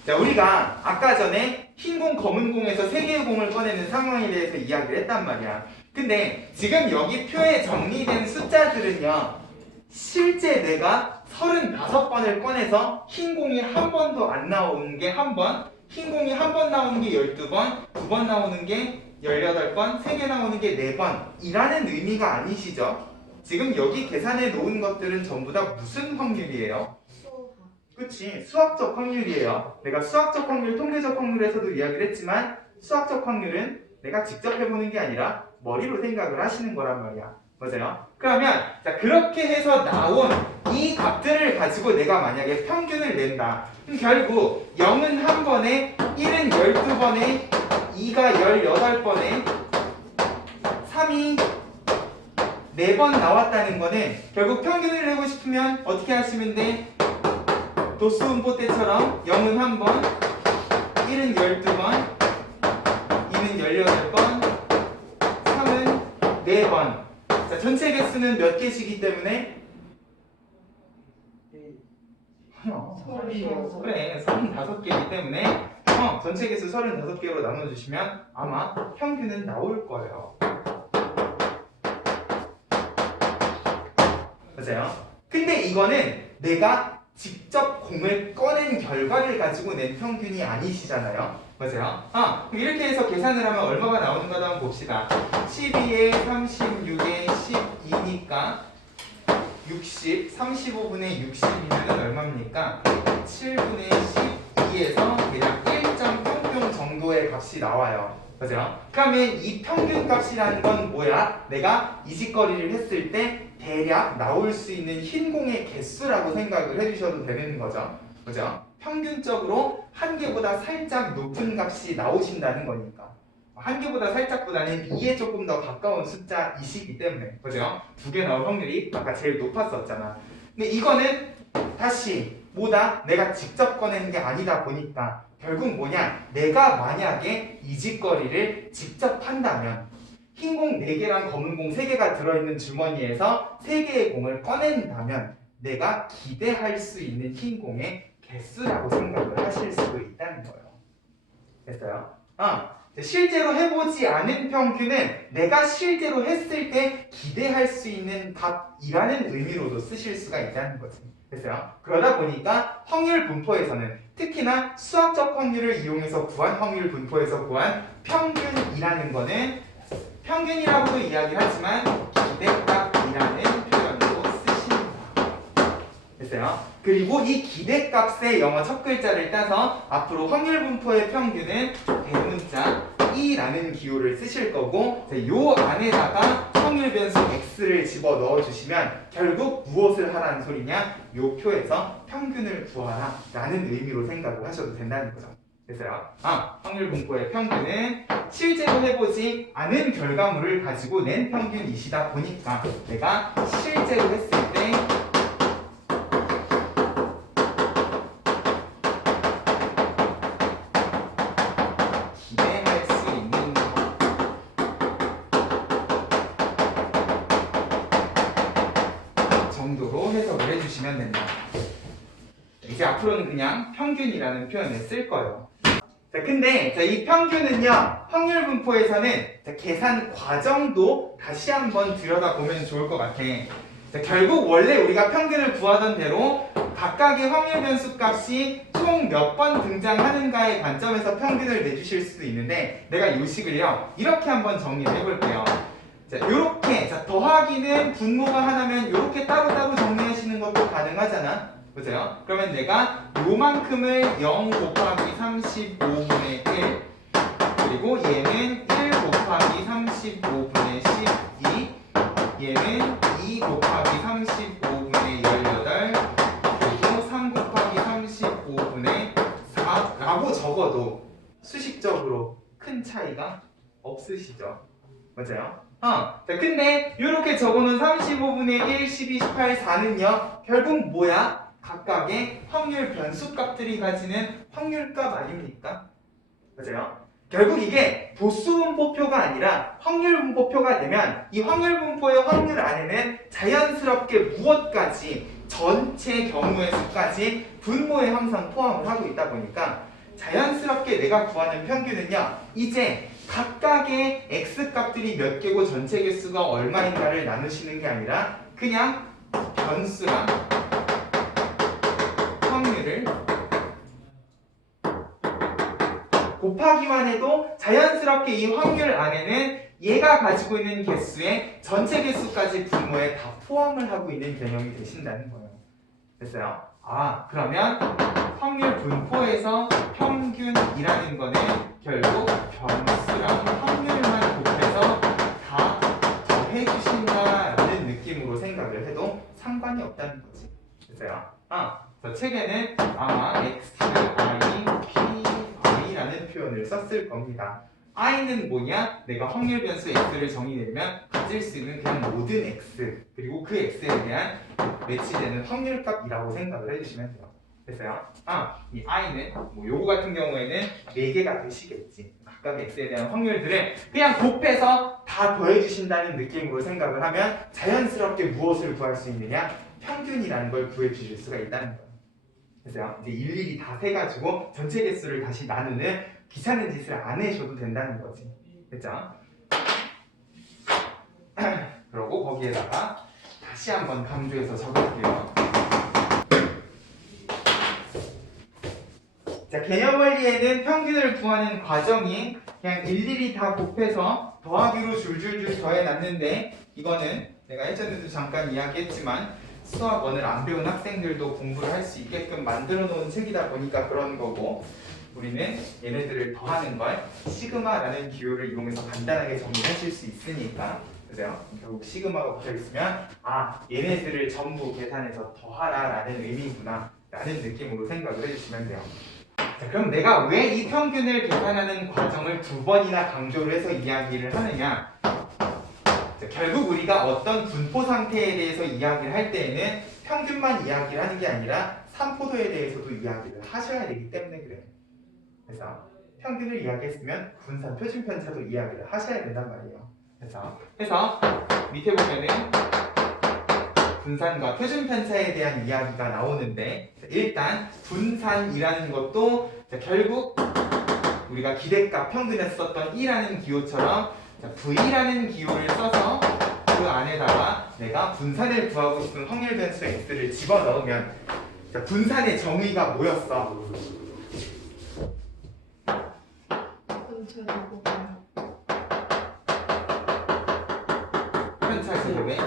자, 우리가 아까 전에 흰 공, 검은 공에서 3개의 공을 꺼내는 상황에 대해서 이야기를 했단 말이야. 근데 지금 여기 표에 정리된 숫자들은요, 실제 내가 35번을 꺼내서 흰 공이 한 번도 안 나오는 게 한 번, 흰 공이 한 번 나오는 게 12번, 2번 나오는 게 18번, 3개 나오는 게 4번 이라는 의미가 아니시죠? 지금 여기 계산해 놓은 것들은 전부 다 무슨 확률이에요? 수학. 그치, 수학적 확률이에요. 내가 수학적 확률, 통계적 확률에서도 이야기를 했지만 수학적 확률은 내가 직접 해보는 게 아니라 머리로 생각을 하시는 거란 말이야. 맞아요? 그러면 자, 그렇게 해서 나온 이 값들을 가지고 내가 만약에 평균을 낸다. 그럼 결국 0은 한 번에, 1은 12번에, 2가 18번에, 3이 4번 나왔다는 거는 결국 평균을 내고 싶으면 어떻게 하시면 돼? 도수분포 때처럼 0은 한 번, 1은 12번, 2는 18번, 3은 4번. 자, 전체 개수는 몇 개시기 때문에? 그래, 35개이기 때문에 전체 개수 35개로 나눠주시면 아마 평균은 나올 거예요. 맞아요? 근데 이거는 내가 직접 공을 꺼낸 결과를 가지고 낸 평균이 아니시잖아요. 맞아요? 그럼 이렇게 해서 계산을 하면 얼마가 나오는가 한번 봅시다. 12에 36에 12니까 60, 35분의 60이면 얼마입니까? 7분의 12에서 그냥 1.00 정도의 값이 나와요. 맞아요? 그러면 이 평균 값이라는 건 뭐야? 내가 이직거리를 했을 때 대략 나올 수 있는 흰 공의 개수라고 생각을 해주셔도 되는 거죠. 그죠? 평균적으로 한 개보다 살짝 높은 값이 나오신다는 거니까. 한 개보다 살짝보다는 2에 조금 더 가까운 숫자이시기 때문에. 그죠? 2개 나올 확률이 아까 제일 높았었잖아. 근데 이거는 다시 뭐다? 내가 직접 꺼내는 게 아니다 보니까 결국 뭐냐? 내가 만약에 이직거리를 직접 한다면 흰 공 4개랑 검은 공 3개가 들어있는 주머니에서 3개의 공을 꺼낸다면 내가 기대할 수 있는 흰 공의 개수라고 생각을 하실 수도 있다는 거예요. 됐어요? 실제로 해보지 않은 평균은 내가 실제로 했을 때 기대할 수 있는 값이라는 의미로도 쓰실 수가 있다는 거지. 됐어요? 그러다 보니까 확률 분포에서는 특히나 수학적 확률을 이용해서 구한 확률 분포에서 구한 평균이라는 거는 평균이라고도 이야기를 하지만 기대값이라는 표현으로 쓰십니다. 됐어요? 그리고 이 기대값의 영어 첫 글자를 따서 앞으로 확률 분포의 평균은 대문자 E라는 기호를 쓰실 거고 요 안에다가 확률 변수 X를 집어 넣어 주시면 결국 무엇을 하라는 소리냐? 요 표에서 평균을 구하라 라는 의미로 생각을 하셔도 된다는 거죠. 됐어요? 확률 분포의 평균은 실제로 해보지 않은 결과물을 가지고 낸 평균이시다 보니까 내가 실제로 했을 때 정도로 해석을 해주시면 된다. 이제 앞으로는 그냥 평균이라는 표현을 쓸 거예요. 자, 근데 이 평균은요, 확률 분포에서는 계산 과정도 다시 한번 들여다보면 좋을 것 같아. 자, 결국 원래 우리가 평균을 구하던 대로 각각의 확률 변수 값이 총 몇 번 등장하는가의 관점에서 평균을 내주실 수도 있는데, 내가 이 식을요 이렇게 한번 정리를 해볼게요. 자, 요렇게 더하기는 분모가 하나면 요렇게 따로따로 정리하시는 것도 가능하잖아. 보세요. 그러면 내가 요만큼을 0 곱하기 35분의 1, 그리고 얘는 1 곱하기 35분의 12, 얘는 2 곱하기 35분의 18, 그리고 3 곱하기 35분의 4 라고 적어도 수식적으로 큰 차이가 없으시죠? 맞아요? 자, 근데 이렇게 적어놓은 35분의 1, 12, 18, 4는요 결국 뭐야? 각각의 확률 변수값들이 가지는 확률값 아닙니까? 맞아요? 결국 이게 도수분포표가 아니라 확률분포표가 되면 이 확률분포의 확률 안에는 자연스럽게 무엇까지 전체 경우의 수까지 분모에 항상 포함을 하고 있다 보니까 자연스럽게 내가 구하는 평균은요 이제 각각의 x값들이 몇 개고 전체 개수가 얼마인가를 나누시는 게 아니라 그냥 변수랑 확률을 곱하기만 해도 자연스럽게 이 확률 안에는 얘가 가지고 있는 개수의 전체 개수까지 분모에 다 포함을 하고 있는 개념이 되신다는 거예요. 됐어요? 그러면 확률 분포에서 평균이라는 거는 결국 변수랑 확률만 곱해서 다 더해주신다라는 느낌으로 생각을 해도 상관이 없다는 거지. 됐어요? 책에는 아마 x, y, p, y라는 표현을 썼을 겁니다. i는 뭐냐? 내가 확률 변수 x를 정의내면 가질 수 있는 그냥 모든 x 그리고 그 x에 대한 매치되는 확률값이라고 생각을 해주시면 돼요. 됐어요? 이 i는 뭐 요거 같은 경우에는 4개가 되시겠지. 각각 x에 대한 확률들을 그냥 곱해서 다 더해주신다는 느낌으로 생각을 하면 자연스럽게 무엇을 구할 수 있느냐? 평균이라는 걸 구해주실 수가 있다는 거예요. 됐어요? 이제 일일이 다 세가지고 전체 개수를 다시 나누는 귀찮은 짓을 안 해줘도 된다는 거지. 됐죠? 그러고 거기에다가 다시 한번 강조해서 적을게요. 자, 개념 원리에는 평균을 구하는 과정이 그냥 일일이 다 곱해서 더하기로 줄줄줄 더해놨는데 이거는 내가 예전에도 잠깐 이야기했지만 수학원을 안 배운 학생들도 공부를 할 수 있게끔 만들어 놓은 책이다 보니까 그런 거고 우리는 얘네들을 더하는 걸 시그마라는 기호를 이용해서 간단하게 정리하실 수 있으니까 그래요? 결국 시그마가 붙어있으면 얘네들을 전부 계산해서 더하라 라는 의미구나 라는 느낌으로 생각을 해주시면 돼요. 자, 그럼 내가 왜 이 평균을 계산하는 과정을 2번이나 강조를 해서 이야기를 하느냐? 자, 결국 우리가 어떤 분포 상태에 대해서 이야기를 할 때에는 평균만 이야기를 하는 게 아니라 산포도에 대해서도 이야기를 하셔야 되기 때문에 그래요. 그래서 평균을 이야기했으면 분산, 표준 편차도 이야기를 하셔야 된단 말이에요. 그래서 밑에 보면은 분산과 표준 편차에 대한 이야기가 나오는데 일단 분산이라는 것도 결국 우리가 기대값 평균에 썼던 E라는 기호처럼 V라는 기호를 써서 그 안에다가 내가 분산을 구하고 싶은 확률 변수 X를 집어넣으면 분산의 정의가 뭐였어? 편차 제곱의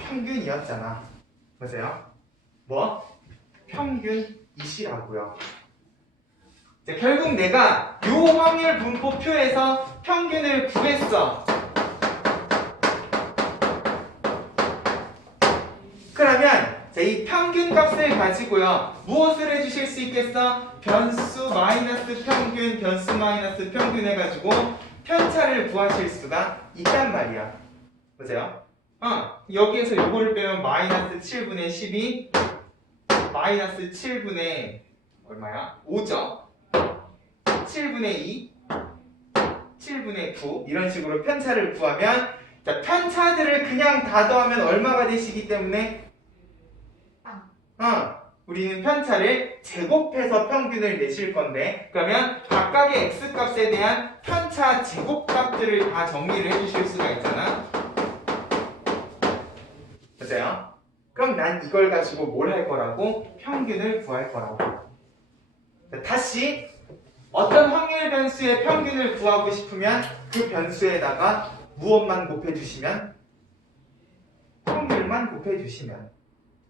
평균이었잖아. 맞아요? 뭐? 평균이시라고요. 결국 내가 요 확률 분포표에서 평균을 구했어. 그러면 이 평균 값을 가지고요 무엇을 해주실 수 있겠어? 변수 마이너스 평균, 변수 마이너스 평균 해가지고 편차를 구하실 수가 있단 말이야. 맞아요? 여기에서 요거를 빼면 마이너스 7분의 12 마이너스 7분의 얼마야? 5죠? 7분의 2 7분의 9 이런 식으로 편차를 구하면 자, 편차들을 그냥 다 더하면 얼마가 되시기 때문에 우리는 편차를 제곱해서 평균을 내실 건데 그러면 각각의 x값에 대한 편차 제곱값들을 다 정리를 해주실 수가 있잖아. 맞아요? 그럼 난 이걸 가지고 뭘 할 거라고? 평균을 구할 거라고. 자, 다시 어떤 확률 변수의 평균을 구하고 싶으면 그 변수에다가 무엇만 곱해주시면? 확률만 곱해주시면.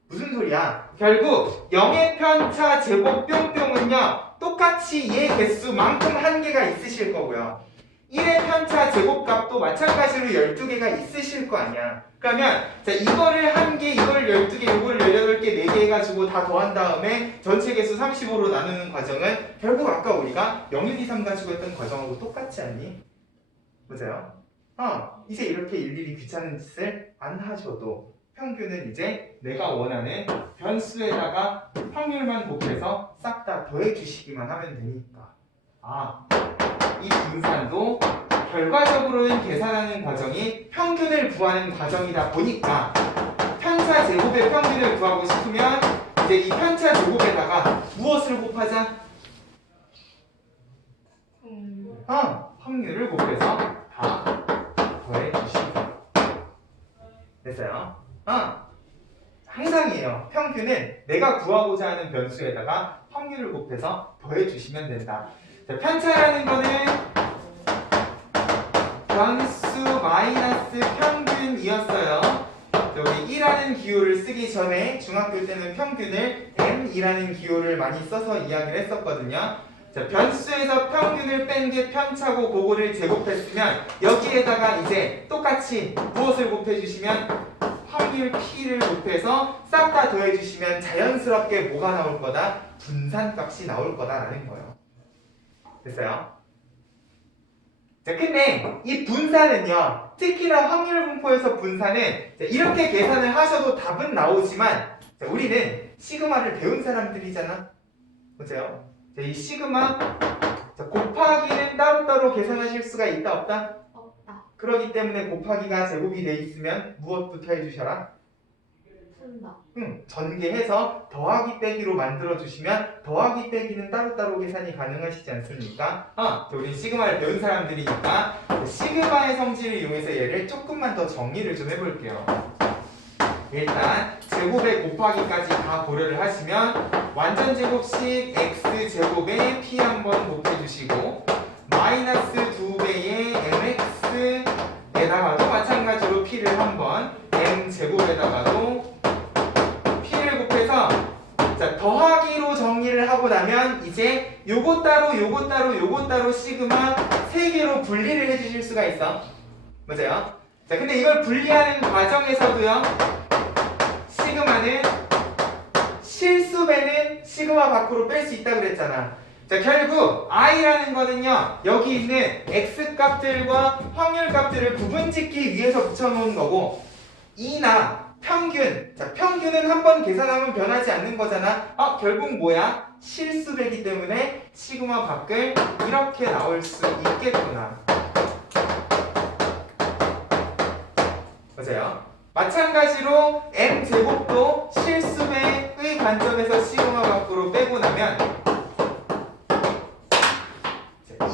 무슨 소리야? 결국 0의 편차 제곱 뿅뿅은요 똑같이 얘 개수만큼 한계가 있으실 거고요 1의 편차 제곱값도 마찬가지로 12개가 있으실 거 아니야. 그러면 자 이거를 1개, 이걸 12개, 이걸 18개, 4개 해가지고 다 더한 다음에 전체 개수 35로 나누는 과정은 결국 아까 우리가 0, 1, 2, 3 가지고 했던 과정하고 똑같지 않니? 맞아요? 이제 이렇게 일일이 귀찮은 짓을 안 하셔도 평균은 이제 내가 원하는 변수에다가 확률만 곱해서 싹 다 더해주시기만 하면 되니까 이 분산도 결과적으로는 계산하는 과정이 평균을 구하는 과정이다 보니까 편차 제곱의 평균을 구하고 싶으면 이제 이 편차 제곱에다가 무엇을 곱하자? 확률을 곱해서 다 더해주시고 됐어요? 항상이에요. 평균은 내가 구하고자 하는 변수에다가 확률을 곱해서 더해주시면 된다. 자, 편차라는 거는 변수 마이너스 평균이었어요. 자, 우리 1라는 기호를 쓰기 전에 중학교 때는 평균을 m이라는 기호를 많이 써서 이야기를 했었거든요. 자, 변수에서 평균을 뺀 게 편차고 그거를 제곱했으면 여기에다가 이제 똑같이 무엇을 곱해주시면 확률 p를 곱해서 싹 다 더해주시면 자연스럽게 뭐가 나올 거다? 분산값이 나올 거다라는 거예요. 됐어요? 자, 근데 이 분산은요, 특히나 확률 분포에서 분산은 이렇게 계산을 하셔도 답은 나오지만 자, 우리는 시그마를 배운 사람들이잖아. 보세요. 자, 이 시그마 자, 곱하기는 따로따로 계산하실 수가 있다 없다? 없다. 그러기 때문에 곱하기가 제곱이 돼 있으면 무엇부터 해주셔라? 푼다. 전개해서 더하기 빼기로 만들어 주시면 더하기 빼기는 따로따로 계산이 가능하시지 않습니까? 우리 시그마를 배운 사람들이니까 시그마의 성질을 이용해서 얘를 조금만 더 정리를 좀 해볼게요. 일단 제곱에 곱하기까지 다 고려를 하시면 완전 제곱식 x제곱에 p 한번 곱해주시고 마이너스 2배의 mx에다가도 마찬가지로 p를 한번 m제곱에다가도 p를 곱해서 자 더하기로 정리를 하고 나면 이제 요거 따로 요거 따로 요거 따로 시그마 3개로 분리를 해주실 수가 있어. 맞아요? 자 근데 이걸 분리하는 과정에서도요 시그마는 실수배는 시그마 밖으로 뺄 수 있다 그랬잖아. 자 결국 i라는 거는요 여기 있는 x값들과 확률값들을 구분짓기 위해서 붙여놓은 거고 이나 평균 자 평균은 한번 계산하면 변하지 않는 거잖아. 결국 뭐야? 실수배기 때문에 시그마 밖을 이렇게 나올 수 있겠구나. 맞아요? 마찬가지로 m제곱도 실수배의 관점에서 시그마 밖으로 빼고 나면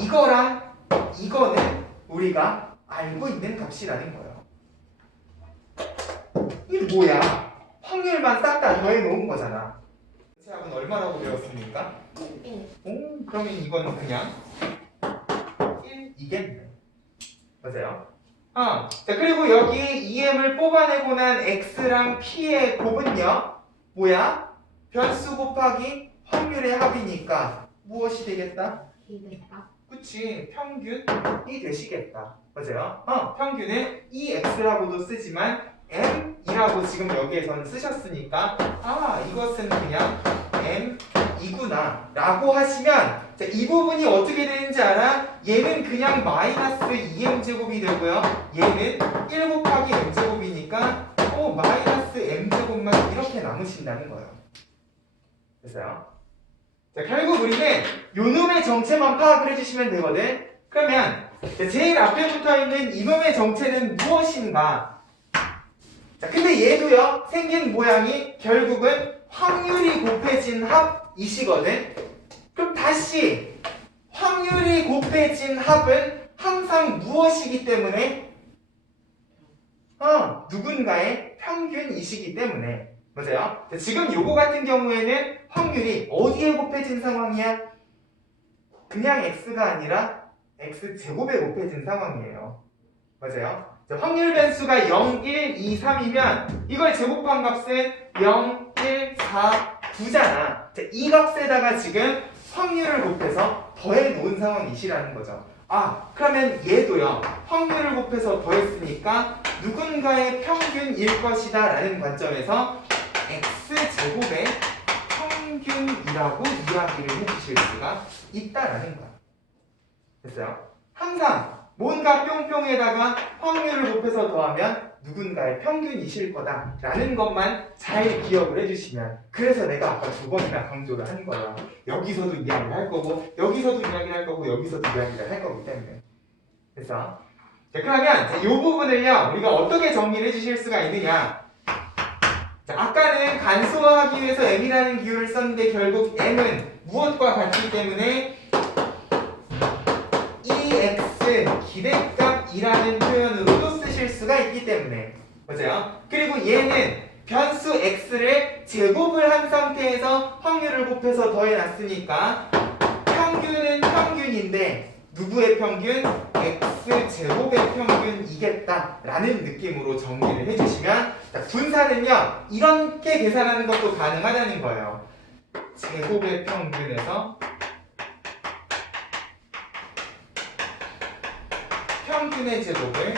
이거랑 이거는 우리가 알고 있는 값이라는 거예요. 이게 뭐야? 확률만 싹 다 더해 놓은 거잖아. 대체합은 얼마라고 배웠습니까? 1. 그러면 이건 그냥 1이겠네. 맞아요? 자 그리고 여기 EM을 뽑아내고 난 X랑 P의 곱은요 뭐야? 변수 곱하기 확률의 합이니까 무엇이 되겠다? 기대값. 그치 평균이 되시겠다. 맞아요? 평균은 EX라고도 쓰지만 M이라고 지금 여기에서는 쓰셨으니까 이것은 그냥 M이구나 라고 하시면 자, 이 부분이 어떻게 되는지 알아? 얘는 그냥 마이너스 2m제곱이 되고요 얘는 1 곱하기 m제곱이니까 마이너스 m제곱만 이렇게 남으신다는 거예요. 됐어요? 자, 결국 우리는 요놈의 정체만 파악을 해주시면 되거든. 그러면 제일 앞에 붙어있는 이놈의 정체는 무엇인가? 자, 근데 얘도요, 생긴 모양이 결국은 확률이 곱해진 합이시거든? 그럼 다시 확률이 곱해진 합은 항상 무엇이기 때문에? 누군가의 평균이시기 때문에. 맞아요? 자, 지금 요거 같은 경우에는 확률이 어디에 곱해진 상황이야? 그냥 x가 아니라 x제곱에 곱해진 상황이에요. 맞아요? 자, 확률 변수가 0, 1, 2, 3이면 이걸 제곱한 값은 0, 1, 4, 9잖아. 자, 이 값에다가 지금 확률을 곱해서 더해 놓은 상황이시라는 거죠. 그러면 얘도요. 확률을 곱해서 더했으니까 누군가의 평균일 것이다 라는 관점에서 x제곱의 평균이라고 이야기를 해주실 수가 있다라는 거야. 됐어요? 항상 뭔가 뿅뿅에다가 확률을 곱해서 더하면 누군가의 평균이실 거다라는 것만 잘 기억을 해주시면, 그래서 내가 아까 2번이나 강조를 한 거야. 여기서도 이야기를 할 거고 여기서도 이야기를 할 거고 여기서도 이야기를 할 거기 때문에. 그래서 자, 그러면 이 부분을요 우리가 어떻게 정리를 해주실 수가 있느냐. 자, 아까는 간소화하기 위해서 m이라는 기호를 썼는데 결국 m은 무엇과 같기 때문에 EX 기대값이라는 표현으로도 쓰실 수가 있기 때문에. 맞아요? 그리고 얘는 변수 x를 제곱을 한 상태에서 확률을 곱해서 더해놨으니까 평균은 평균인데 누구의 평균? x제곱의 평균이겠다라는 느낌으로 정리를 해주시면, 자, 분산은요 이렇게 계산하는 것도 가능하다는 거예요. 제곱의 평균에서 평균의 제곱을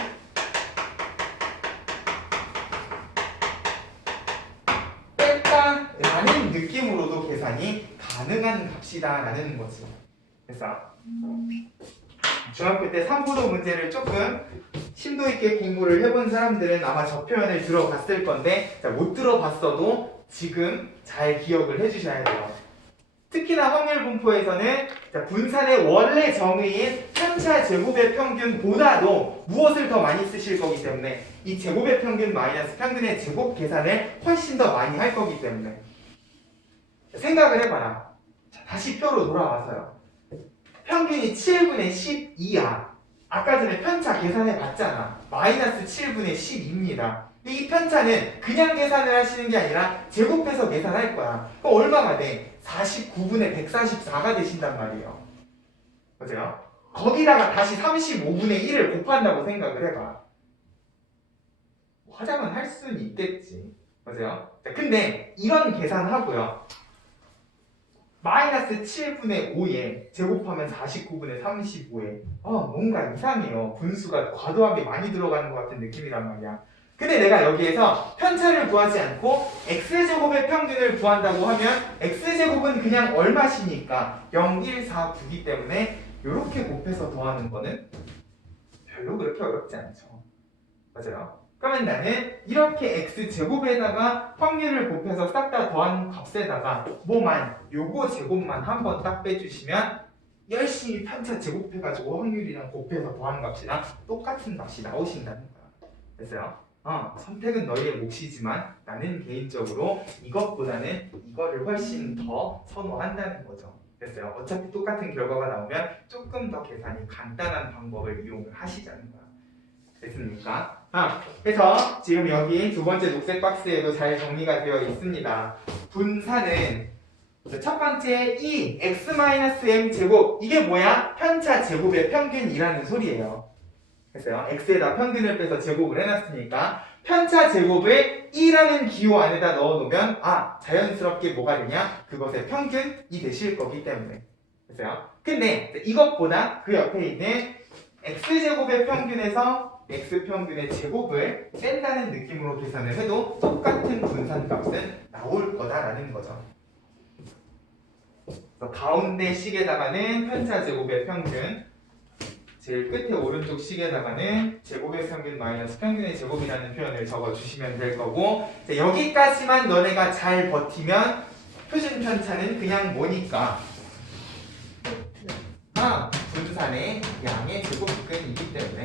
뺐다라는 느낌으로도 계산이 가능한 값이다라는 거지. 그래서 중학교 때 3포도 문제를 조금 심도 있게 공부를 해본 사람들은 아마 저 표현을 들어봤을 건데, 자, 못 들어봤어도 지금 잘 기억을 해주셔야 돼요. 특히나 확률 분포에서는 분산의 원래 정의인 편차 제곱의 평균보다도 무엇을 더 많이 쓰실 거기 때문에 이 제곱의 평균 마이너스 평균의 제곱 계산을 훨씬 더 많이 할 거기 때문에. 생각을 해봐라. 자, 다시 표로 돌아와서요. 평균이 7분의 12야. 아까 전에 편차 계산해 봤잖아. 마이너스 7분의 12입니다. 이 편차는 그냥 계산을 하시는 게 아니라 제곱해서 계산할 거야. 그럼 얼마가 돼? 49분의 144가 되신단 말이에요. 맞아요? 거기다가 다시 35분의 1을 곱한다고 생각을 해봐. 화장은 할 수는 있겠지. 맞아요? 자, 근데 이런 계산하고요. 마이너스 7분의 5에 제곱하면 49분의 35에 뭔가 이상해요. 분수가 과도하게 많이 들어가는 것 같은 느낌이란 말이야. 근데 내가 여기에서 편차를 구하지 않고 x제곱의 평균을 구한다고 하면 x제곱은 그냥 얼마시니까 0, 1, 4, 9이기 때문에 이렇게 곱해서 더하는 거는 별로 그렇게 어렵지 않죠. 맞아요? 그러면 나는 이렇게 x제곱에다가 확률을 곱해서 싹 다 더한 값에다가 요거 제곱만 한번 딱 빼주시면 열심히 편차 제곱해가지고 확률이랑 곱해서 더한 값이랑 똑같은 값이 나오신다는 거야. 됐어요? 선택은 너희의 몫이지만 나는 개인적으로 이것보다는 이거를 훨씬 더 선호한다는 거죠. 됐어요? 어차피 똑같은 결과가 나오면 조금 더 계산이 간단한 방법을 이용을 하시자는 거야. 됐습니까? 그래서 지금 여기 두 번째 녹색 박스에도 잘 정리가 되어 있습니다. 분산은 첫 번째 이 x-m 제곱, 이게 뭐야? 편차 제곱의 평균이라는 소리예요. 됐어요? x에다 평균을 빼서 제곱을 해놨으니까 편차 제곱을 2라는 기호 안에다 넣어놓으면 자연스럽게 뭐가 되냐? 그것의 평균이 되실 거기 때문에. 됐어요? 근데 이것보다 그 옆에 있는 x제곱의 평균에서 x평균의 제곱을 뺀다는 느낌으로 계산을 해도 똑같은 분산값은 나올 거다라는 거죠. 그래서 가운데 식에다가는 편차 제곱의 평균, 제일 끝에 오른쪽 식에다가는 제곱의 평균 마이너스 평균의 제곱이라는 표현을 적어주시면 될 거고, 여기까지만 너네가 잘 버티면 표준 편차는 그냥 뭐니까? 분산 분산의 양의 제곱근이기 때문에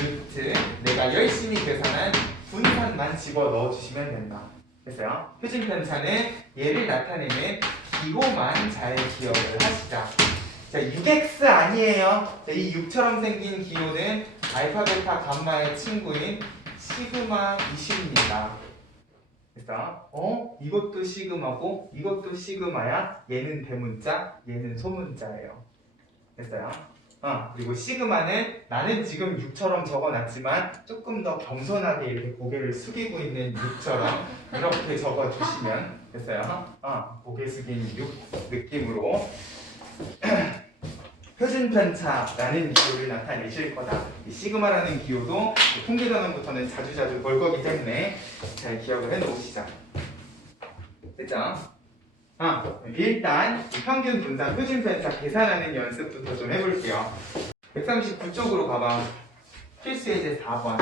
루트 내가 열심히 계산한 분산만 집어 넣어주시면 된다. 됐어요? 표준 편차는 얘를 나타내는 기호만 잘 기억을 하시자. 자, 6x 아니에요. 자, 이 6처럼 생긴 기호는 알파, 베타, 감마의 친구인 시그마 20입니다. 됐어? 이것도 시그마고 이것도 시그마야. 얘는 대문자, 얘는 소문자예요. 됐어요? 그리고 시그마는 나는 지금 6처럼 적어놨지만 조금 더 겸손하게 이렇게 고개를 숙이고 있는 6처럼 이렇게 적어주시면 됐어요? 고개 숙이는 6 느낌으로 표준편차라는 기호를 나타내실 거다. 이 시그마라는 기호도 통계전환부터는 자주자주 볼 거기 때문에 잘 기억을 해놓으시자. 됐죠? 일단 평균 분산 표준편차 계산하는 연습부터 좀 해볼게요. 139쪽으로 가봐. 필수 예제 4번.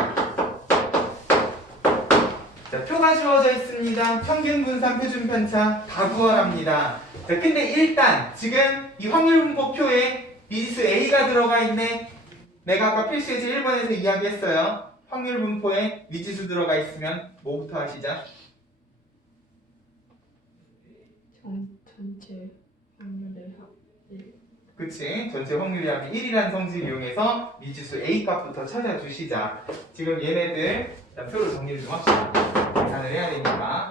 자, 표가 주어져 있습니다. 평균 분산 표준편차 다 구하랍니다. 자, 근데 일단 지금 이 확률분포표에 미지수 A가 들어가 있네. 내가 아까 필수 예제 1번에서 이야기했어요. 확률분포에 미지수 들어가 있으면 뭐부터 하시자? 전체 확률의 합 1. 그치? 전체 확률의 합이 1이라는 성질을 이용해서 미지수 A 값부터 찾아주시자. 지금 얘네들 일단 표로 정리를 좀 합시다. 계산을 해야 되니까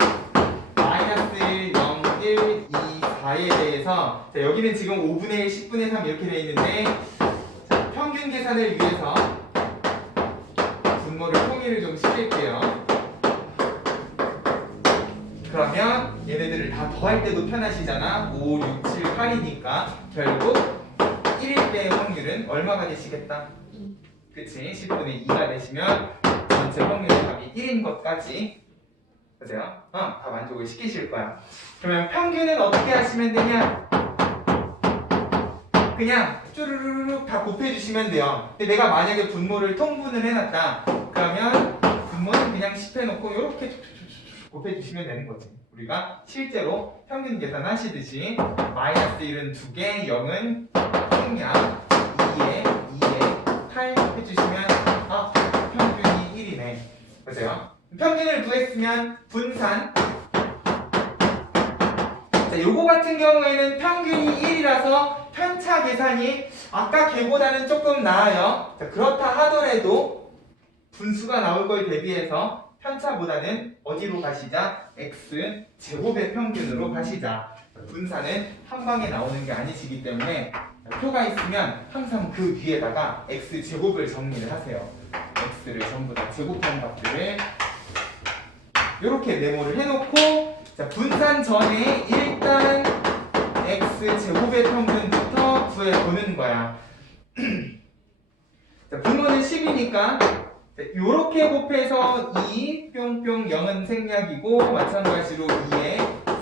마이너스 1, 0, 1, 2, 4에 대해서 자, 여기는 지금 5분의 1, 10분의 3 이렇게 되어 있는데 자, 평균 계산을 위해서 분모를 통일을 좀 시킬게요. 그러면 얘네들을 다 더할 때도 편하시잖아. 5, 6, 7, 8이니까 결국 1일 때의 확률은 얼마가 되시겠다? 2. 그치? 10분의 2가 되시면 전체 확률의 답이 1인 것까지 그죠? 다 만족을 시키실 거야. 그러면 평균은 어떻게 하시면 되냐? 그냥 쭈루루룩 다 곱해주시면 돼요. 근데 내가 만약에 분모를 통분을 해놨다. 그러면 분모는 그냥 10 해놓고 이렇게 곱해주시면 되는 거지. 우리가 실제로 평균 계산하시듯이 마이너스 1은 2개, 0은 생략, 2에 8 해주시면 평균이 1이네. 보세요. 평균을 구했으면 분산. 자, 요거 같은 경우에는 평균이 1이라서 편차 계산이 아까 걔보다는 조금 나아요. 자, 그렇다 하더라도 분수가 나올 걸 대비해서 편차보다는 어디로 가시자? x 제곱의 평균으로 가시자. 분산은 한 방에 나오는 게 아니시기 때문에 표가 있으면 항상 그 위에다가 x 제곱을 정리를 하세요. x를 전부 다 제곱한 값들을 이렇게 메모를 해놓고 자, 분산 전에 일단 x 제곱의 평균부터 구해보는 거야. 자, 분모는 10이니까 요렇게 곱해서 2 뿅뿅 0은 생략이고 마찬가지로 2에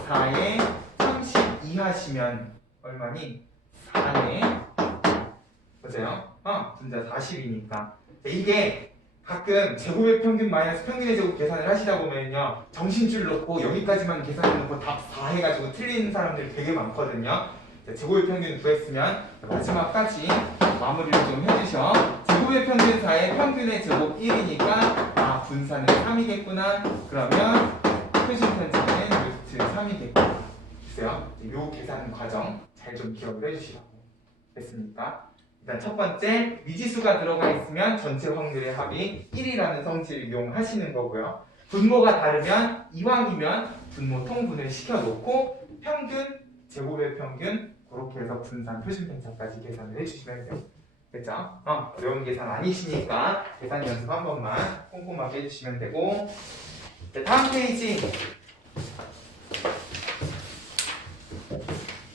4에 32 하시면 얼마니? 4에 보세요. 분자 40이니까 이게 가끔 제곱의 평균 마이너스 평균의 제곱 계산을 하시다 보면요 정신줄 놓고 여기까지만 계산해 놓고 답 4 해가지고 틀리는 사람들이 되게 많거든요. 제곱의 평균 구했으면 마지막까지 마무리를 좀 해주셔. 제곱의 평균 4의 평균의 제곱 1이니까 분산은 3이겠구나. 그러면 표준 편차는 루트 3이겠구나. 됐어요? 요 계산 과정 잘 좀 기억을 해주시라고. 됐습니까? 일단 첫 번째 미지수가 들어가 있으면 전체 확률의 합이 1이라는 성질을 이용하시는 거고요. 분모가 다르면 이왕이면 분모 통분을 시켜놓고 평균, 제곱의 평균 그렇게 해서 분산 표준 편차까지 계산을 해주시면 돼요. 됐죠? 어려운 계산 아니시니까 계산 연습 한 번만 꼼꼼하게 해주시면 되고 자, 다음 페이지.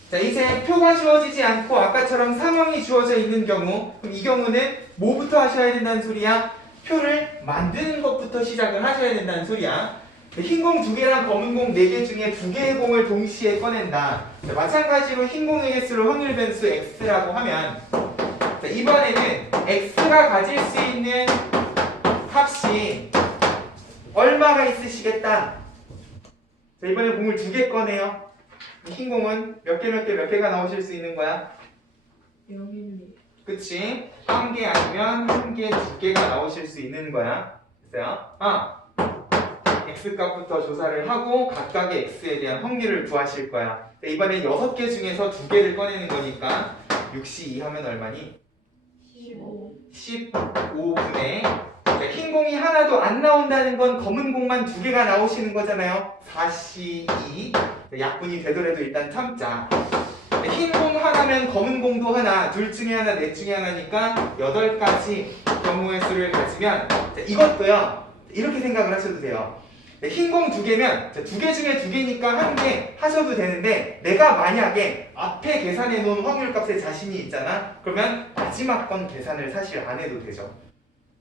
자, 이제 표가 주어지지 않고 아까처럼 상황이 주어져 있는 경우 그럼 이 경우는 뭐부터 하셔야 된다는 소리야? 표를 만드는 것부터 시작을 하셔야 된다는 소리야. 흰 공 2개랑 검은 공 4개 중에 2개의 공을 동시에 꺼낸다. 자, 마찬가지로 흰 공의 개수를 확률 변수 x라고 하면 자, 이번에는 x가 가질 수 있는 값이 얼마가 있으시겠다? 자, 이번에 공을 2개 꺼내요. 흰 공은 몇 개가 나오실 수 있는 거야? 0, 1, 2. 그치? 한 개 아니면 한 개, 두 개가 나오실 수 있는 거야. 됐어요? x값부터 조사를 하고 각각의 x에 대한 확률을 구하실 거야. 이번엔 6개 중에서 2개를 꺼내는 거니까 6시 2 하면 얼마니? 15. 15분의 흰 공이 하나도 안 나온다는 건 검은 공만 2개가 나오시는 거잖아요. 4시 2 약분이 되더라도 일단 참자. 흰 공 하나면 검은 공도 하나, 둘 중에 하나, 넷 중에 하나니까 8가지 경우의 수를 가지면 이것도요. 이렇게 생각을 하셔도 돼요. 흰 공 2개면 2개 중에 2개니까 1개 하셔도 되는데 내가 만약에 앞에 계산해 놓은 확률값에 자신이 있잖아. 그러면 마지막 건 계산을 사실 안 해도 되죠.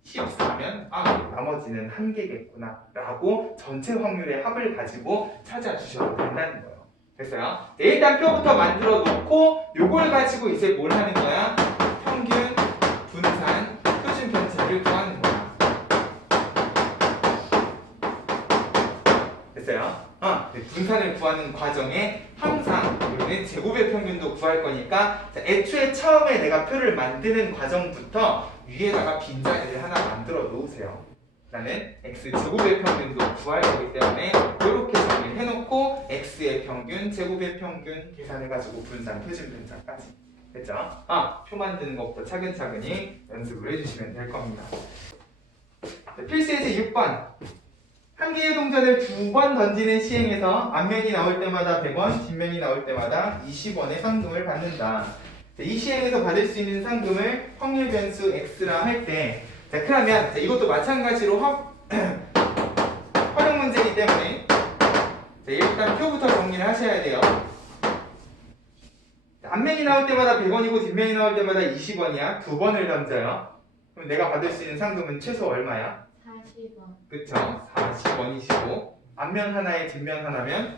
14면 나머지는 1개겠구나 라고 전체 확률의 합을 가지고 찾아주셔도 된다는 거예요. 됐어요? 일단 표부터 만들어 놓고 요걸 가지고 이제 뭘 하는 거야? 평균, 분산, 표준 편차를 구하는 거야. 됐어요? 분산을 구하는 과정에 항상 우리는 제곱의 평균도 구할 거니까 애초에 처음에 내가 표를 만드는 과정부터 위에다가 빈자리를 하나 만들어 놓으세요. 나는 x 제곱의 평균도 구할 거기 때문에 이렇게 정리를 해놓고 x의 평균, 제곱의 평균 계산해가지고 분산, 표준 편차까지. 됐죠? 표 만드는 것부터 차근차근히 연습을 해주시면 될 겁니다. 필수예제 6번. 한 개의 동전을 2번 던지는 시행에서 앞면이 나올 때마다 100원, 뒷면이 나올 때마다 20원의 상금을 받는다. 이 시행에서 받을 수 있는 상금을 확률 변수 x라 할 때, 그러면 이것도 마찬가지로 활용 문제이기 때문에 일단 표부터 정리를 하셔야 돼요. 앞면이 나올 때마다 100원이고 뒷면이 나올 때마다 20원이야. 2번을 던져요. 그럼 내가 받을 수 있는 상금은 최소 얼마야? 40원. 그쵸? 40원이시고 앞면 하나에 뒷면 하나면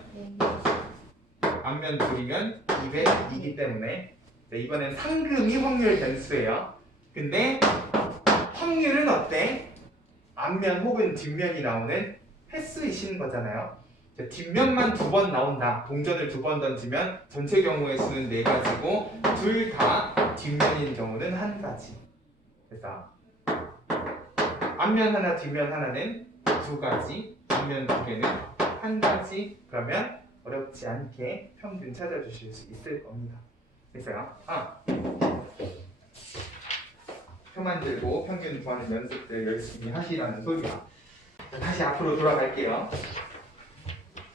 앞면 둘이면 200이기 때문에 이번엔 상금이 확률 변수예요. 근데 확률은 어때? 앞면 혹은 뒷면이 나오는 횟수이신 거잖아요. 뒷면만 2번 나온다. 동전을 2번 던지면 전체 경우의 수는 4가지고 둘 다 뒷면인 경우는 1가지. 그래서 앞면 하나, 뒷면 하나는 2가지, 뒷면 2개는 1가지. 그러면 어렵지 않게 평균 찾아주실 수 있을 겁니다. 됐어요? 표 만들고 평균 구하는 연습들 열심히 하시라는 소리야. 다시 앞으로 돌아갈게요.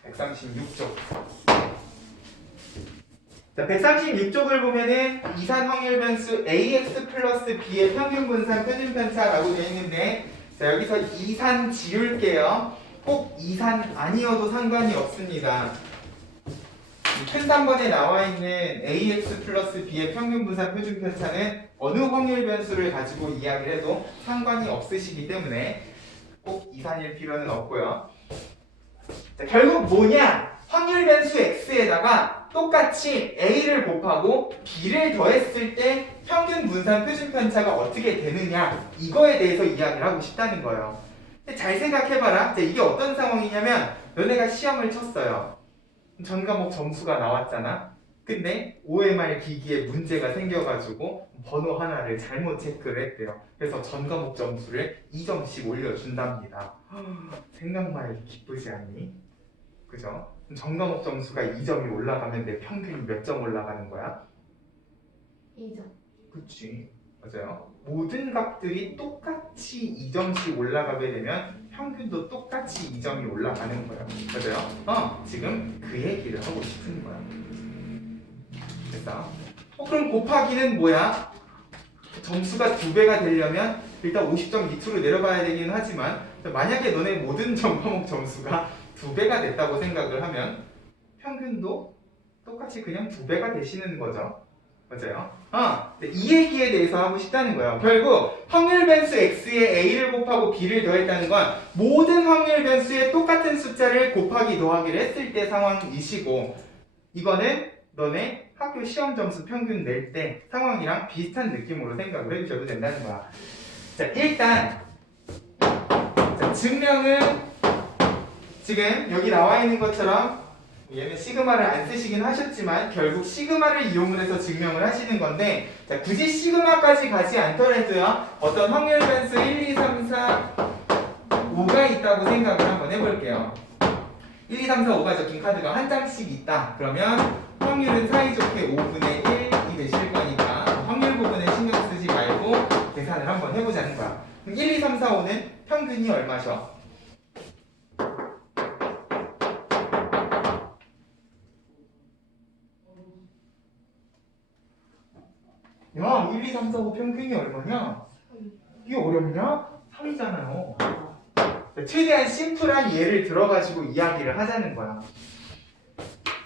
136쪽. 136쪽을 보면은 이산 확률 변수 ax 플러스 b의 평균 분산 표준 편차라고 되어 있는데, 자, 여기서 이산 지울게요. 꼭 이산 아니어도 상관이 없습니다. 큰 단번에 나와 있는 ax 플러스 b의 평균 분산 표준 편차는 어느 확률 변수를 가지고 이야기를 해도 상관이 없으시기 때문에 꼭 이산일 필요는 없고요. 자, 결국 뭐냐? 확률 변수 x에다가 똑같이 a를 곱하고 b를 더했을 때 평균 분산 표준 편차가 어떻게 되느냐, 이거에 대해서 이야기를 하고 싶다는 거예요. 잘 생각해봐라. 자, 이게 어떤 상황이냐면 너네가 시험을 쳤어요. 전 과목 점수가 나왔잖아. 근데 OMR 기기에 문제가 생겨가지고 번호 하나를 잘못 체크를 했대요. 그래서 전 과목 점수를 2점씩 올려준답니다. 생각만 해도 기쁘지 않니? 그죠? 전 과목 점수가 2점이 올라가면 내 평균이 몇 점 올라가는 거야? 2점. 그치, 맞아요. 모든 값들이 똑같이 2점씩 올라가게 되면 평균도 똑같이 2점이 올라가는 거예요. 맞아요? 지금 그 얘기를 하고 싶은 거야. 됐어? 그럼 곱하기는 뭐야? 점수가 2배가 되려면 일단 50점 밑으로 내려가야 되긴 하지만, 만약에 너네 모든 전 과목 점수가 2배가 됐다고 생각을 하면 평균도 똑같이 그냥 2배가 되시는 거죠. 맞아요? 이 얘기에 대해서 하고 싶다는 거예요. 결국 확률 변수 x에 a를 곱하고 b를 더했다는 건 모든 확률 변수에 똑같은 숫자를 곱하기 더하기를 했을 때 상황이시고, 이거는 너네 학교 시험 점수 평균 낼 때 상황이랑 비슷한 느낌으로 생각을 해주셔도 된다는 거야. 자, 일단 증명은 지금 여기 나와 있는 것처럼 얘는 시그마를 안 쓰시긴 하셨지만 결국 시그마를 이용을 해서 증명을 하시는 건데, 자, 굳이 시그마까지 가지 않더라도요, 어떤 확률 변수 1, 2, 3, 4, 5가 있다고 생각을 한번 해볼게요. 1, 2, 3, 4, 5가 적힌 카드가 한 장씩 있다. 그러면 확률은 사이좋게 5분의 1이 되실 거니까 확률 부분에 신경 쓰지 말고 계산을 한번 해보자는 거야. 그럼 1, 2, 3, 4, 5는 평균이 얼마죠? 야, 1, 2, 3, 4, 5 평균이 얼마냐? 이게 어렵냐? 3이잖아요. 최대한 심플한 예를 들어가지고 이야기를 하자는 거야.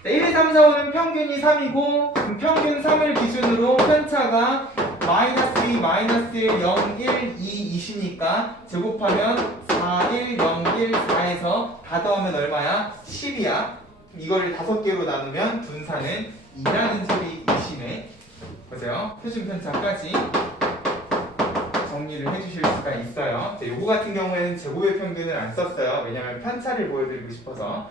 1, 2, 3, 4, 5는 평균이 3이고 평균 3을 기준으로 편차가 마이너스 2, 마이너스 1, 0, 1, 2, 2이니까 제곱하면 4, 1, 0, 1, 4에서 다 더하면 얼마야? 10이야. 이거를 5개로 나누면 분산은 2라는 소리이시네. 보세요. 표준 편차까지 정리를 해주실 수가 있어요. 요거 같은 경우에는 제곱의 평균을 안 썼어요. 왜냐하면 편차를 보여드리고 싶어서.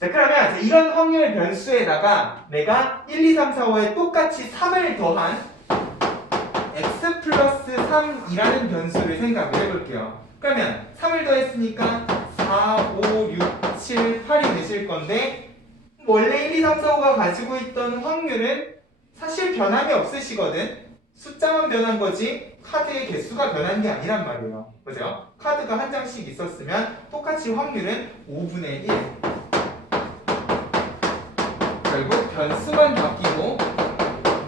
자, 그러면 이런 확률 변수에다가 내가 1, 2, 3, 4, 5에 똑같이 3을 더한 x 플러스 3이라는 변수를 생각을 해볼게요. 그러면 3을 더했으니까 4, 5, 6, 7, 8이 되실 건데, 원래 1, 2, 3, 4, 5가 가지고 있던 확률은 사실 변함이 없으시거든. 숫자만 변한 거지 카드의 개수가 변한 게 아니란 말이에요. 보세요. 카드가 한 장씩 있었으면 똑같이 확률은 5분의 1. 결국 변수만 바뀌고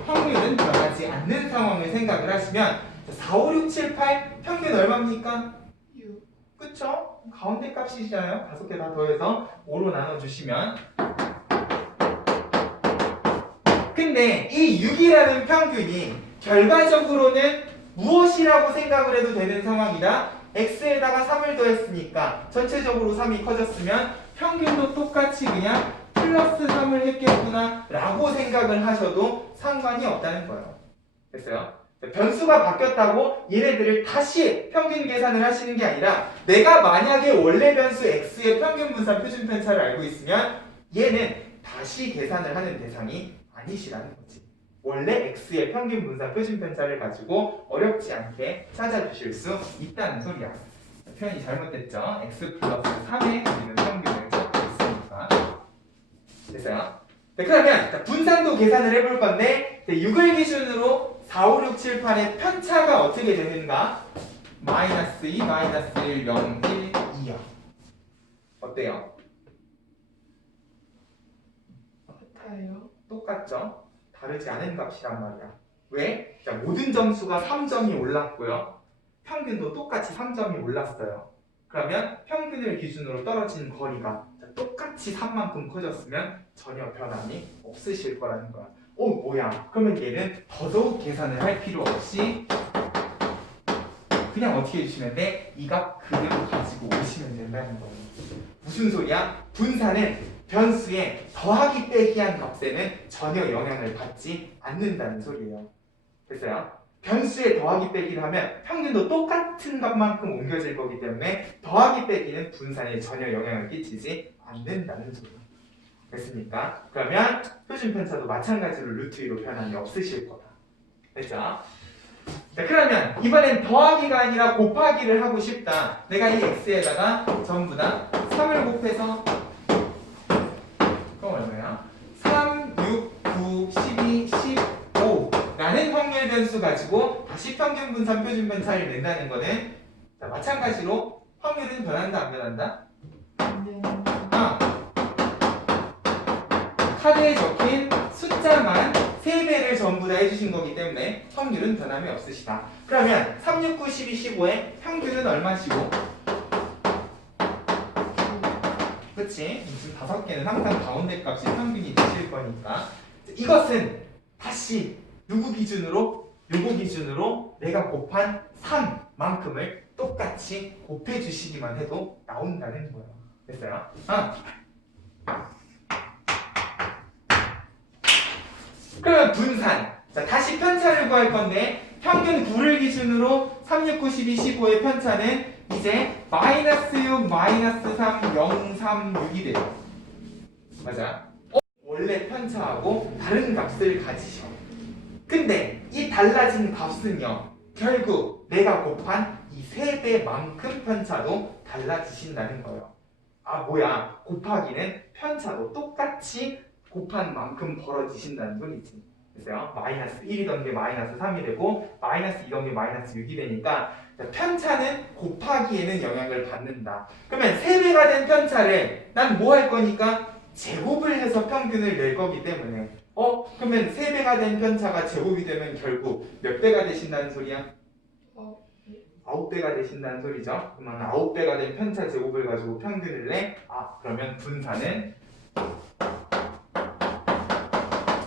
확률은 변하지 않는 상황을 생각을 하시면 4, 5, 6, 7, 8 평균 얼마입니까? 6. 그쵸? 가운데 값이잖아요. 5개 다 더해서 5로 나눠주시면. 근데 이 6이라는 평균이 결과적으로는 무엇이라고 생각을 해도 되는 상황이다. x에다가 3을 더했으니까 전체적으로 3이 커졌으면 평균도 똑같이 그냥 플러스 3을 했겠구나 라고 생각을 하셔도 상관이 없다는 거예요. 됐어요? 변수가 바뀌었다고 얘네들을 다시 평균 계산을 하시는 게 아니라, 내가 만약에 원래 변수 x의 평균 분산 표준 편차를 알고 있으면 얘는 다시 계산을 하는 대상이 아니시라는 거지. 원래 x의 평균 분산 표준 편차를 가지고 어렵지 않게 찾아주실 수 있다는 소리야. 표현이 잘못됐죠? x 플러스 3의 우리는 평균을 찾고 있으니까. 됐어요? 네, 그러면 분산도 계산을 해볼 건데, 6을 기준으로 4, 5, 6, 7, 8의 편차가 어떻게 되는가? 마이너스 2, 마이너스 1, 0, 1, 2요. 어때요? 같아요. 똑같죠? 다르지 않은 값이란 말이야. 왜? 자, 모든 점수가 3점이 올랐고요. 평균도 똑같이 3점이 올랐어요. 그러면 평균을 기준으로 떨어진 거리가 똑같이 3만큼 커졌으면 전혀 변함이 없으실 거라는 거야. 뭐야? 그러면 얘는 더더욱 계산을 할 필요 없이 그냥 어떻게 해주시면 돼? 이 값 그대로 가지고 오시면 된다는 거예요. 무슨 소리야? 분산은 변수의 더하기 빼기한 값에는 전혀 영향을 받지 않는다는 소리예요. 됐어요? 변수의 더하기 빼기를 하면 평균도 똑같은 값만큼 옮겨질 거기 때문에 더하기 빼기는 분산에 전혀 영향을 끼치지 않는다는 소리예요. 됐습니까? 그러면 표준 편차도 마찬가지로 루트 2로 변함이 없으실 거다. 됐죠? 자, 그러면 이번엔 더하기가 아니라 곱하기를 하고 싶다. 내가 이 x에다가 전부 다 3을 곱해서 그럼 얼마야? 3, 6, 9, 12, 15 라는 확률 변수 가지고 다시 평균 분산 표준 편차를 낸다는 거는, 자, 마찬가지로 확률은 변한다 안 변한다? 안 되는. 카드에 적힌 숫자만 3배를 전부 다 해주신 거기 때문에 확률은 변함이 없으시다. 그러면 3, 6, 9, 12, 15의 평균은 얼마시고? 그치? 지금 5개는 항상 가운데 값이 평균이 되실 거니까 이것은 다시 누구 기준으로? 요거 기준으로 내가 곱한 3만큼을 똑같이 곱해 주시기만 해도 나온다는 거예요. 됐어요? 그러면 분산. 자, 다시 편차를 구할 건데 평균 9를 기준으로 3, 6, 9, 12, 15의 편차는 이제 마이너스 6, 마이너스 3, 0, 3, 6이 돼요. 맞아? 원래 편차하고 다른 값을 가지셔. 근데 이 달라진 값은요, 결국 내가 곱한 이 3배만큼 편차도 달라지신다는 거예요. 아 뭐야, 곱하기는 편차도 똑같이 곱한 만큼 벌어지신다는 소리지. 그래서요, 마이너스 1이던 게 마이너스 3이 되고 마이너스 2던 게 마이너스 6이 되니까 편차는 곱하기에는 영향을 받는다. 그러면 3배가 된 편차를 난 뭐 할 거니까 제곱을 해서 평균을 낼 거기 때문에 그러면 3배가 된 편차가 제곱이 되면 결국 몇 배가 되신다는 소리야? 9배가 되신다는 소리죠. 그러면 9배가 된 편차 제곱을 가지고 평균을 내. 그러면 분산은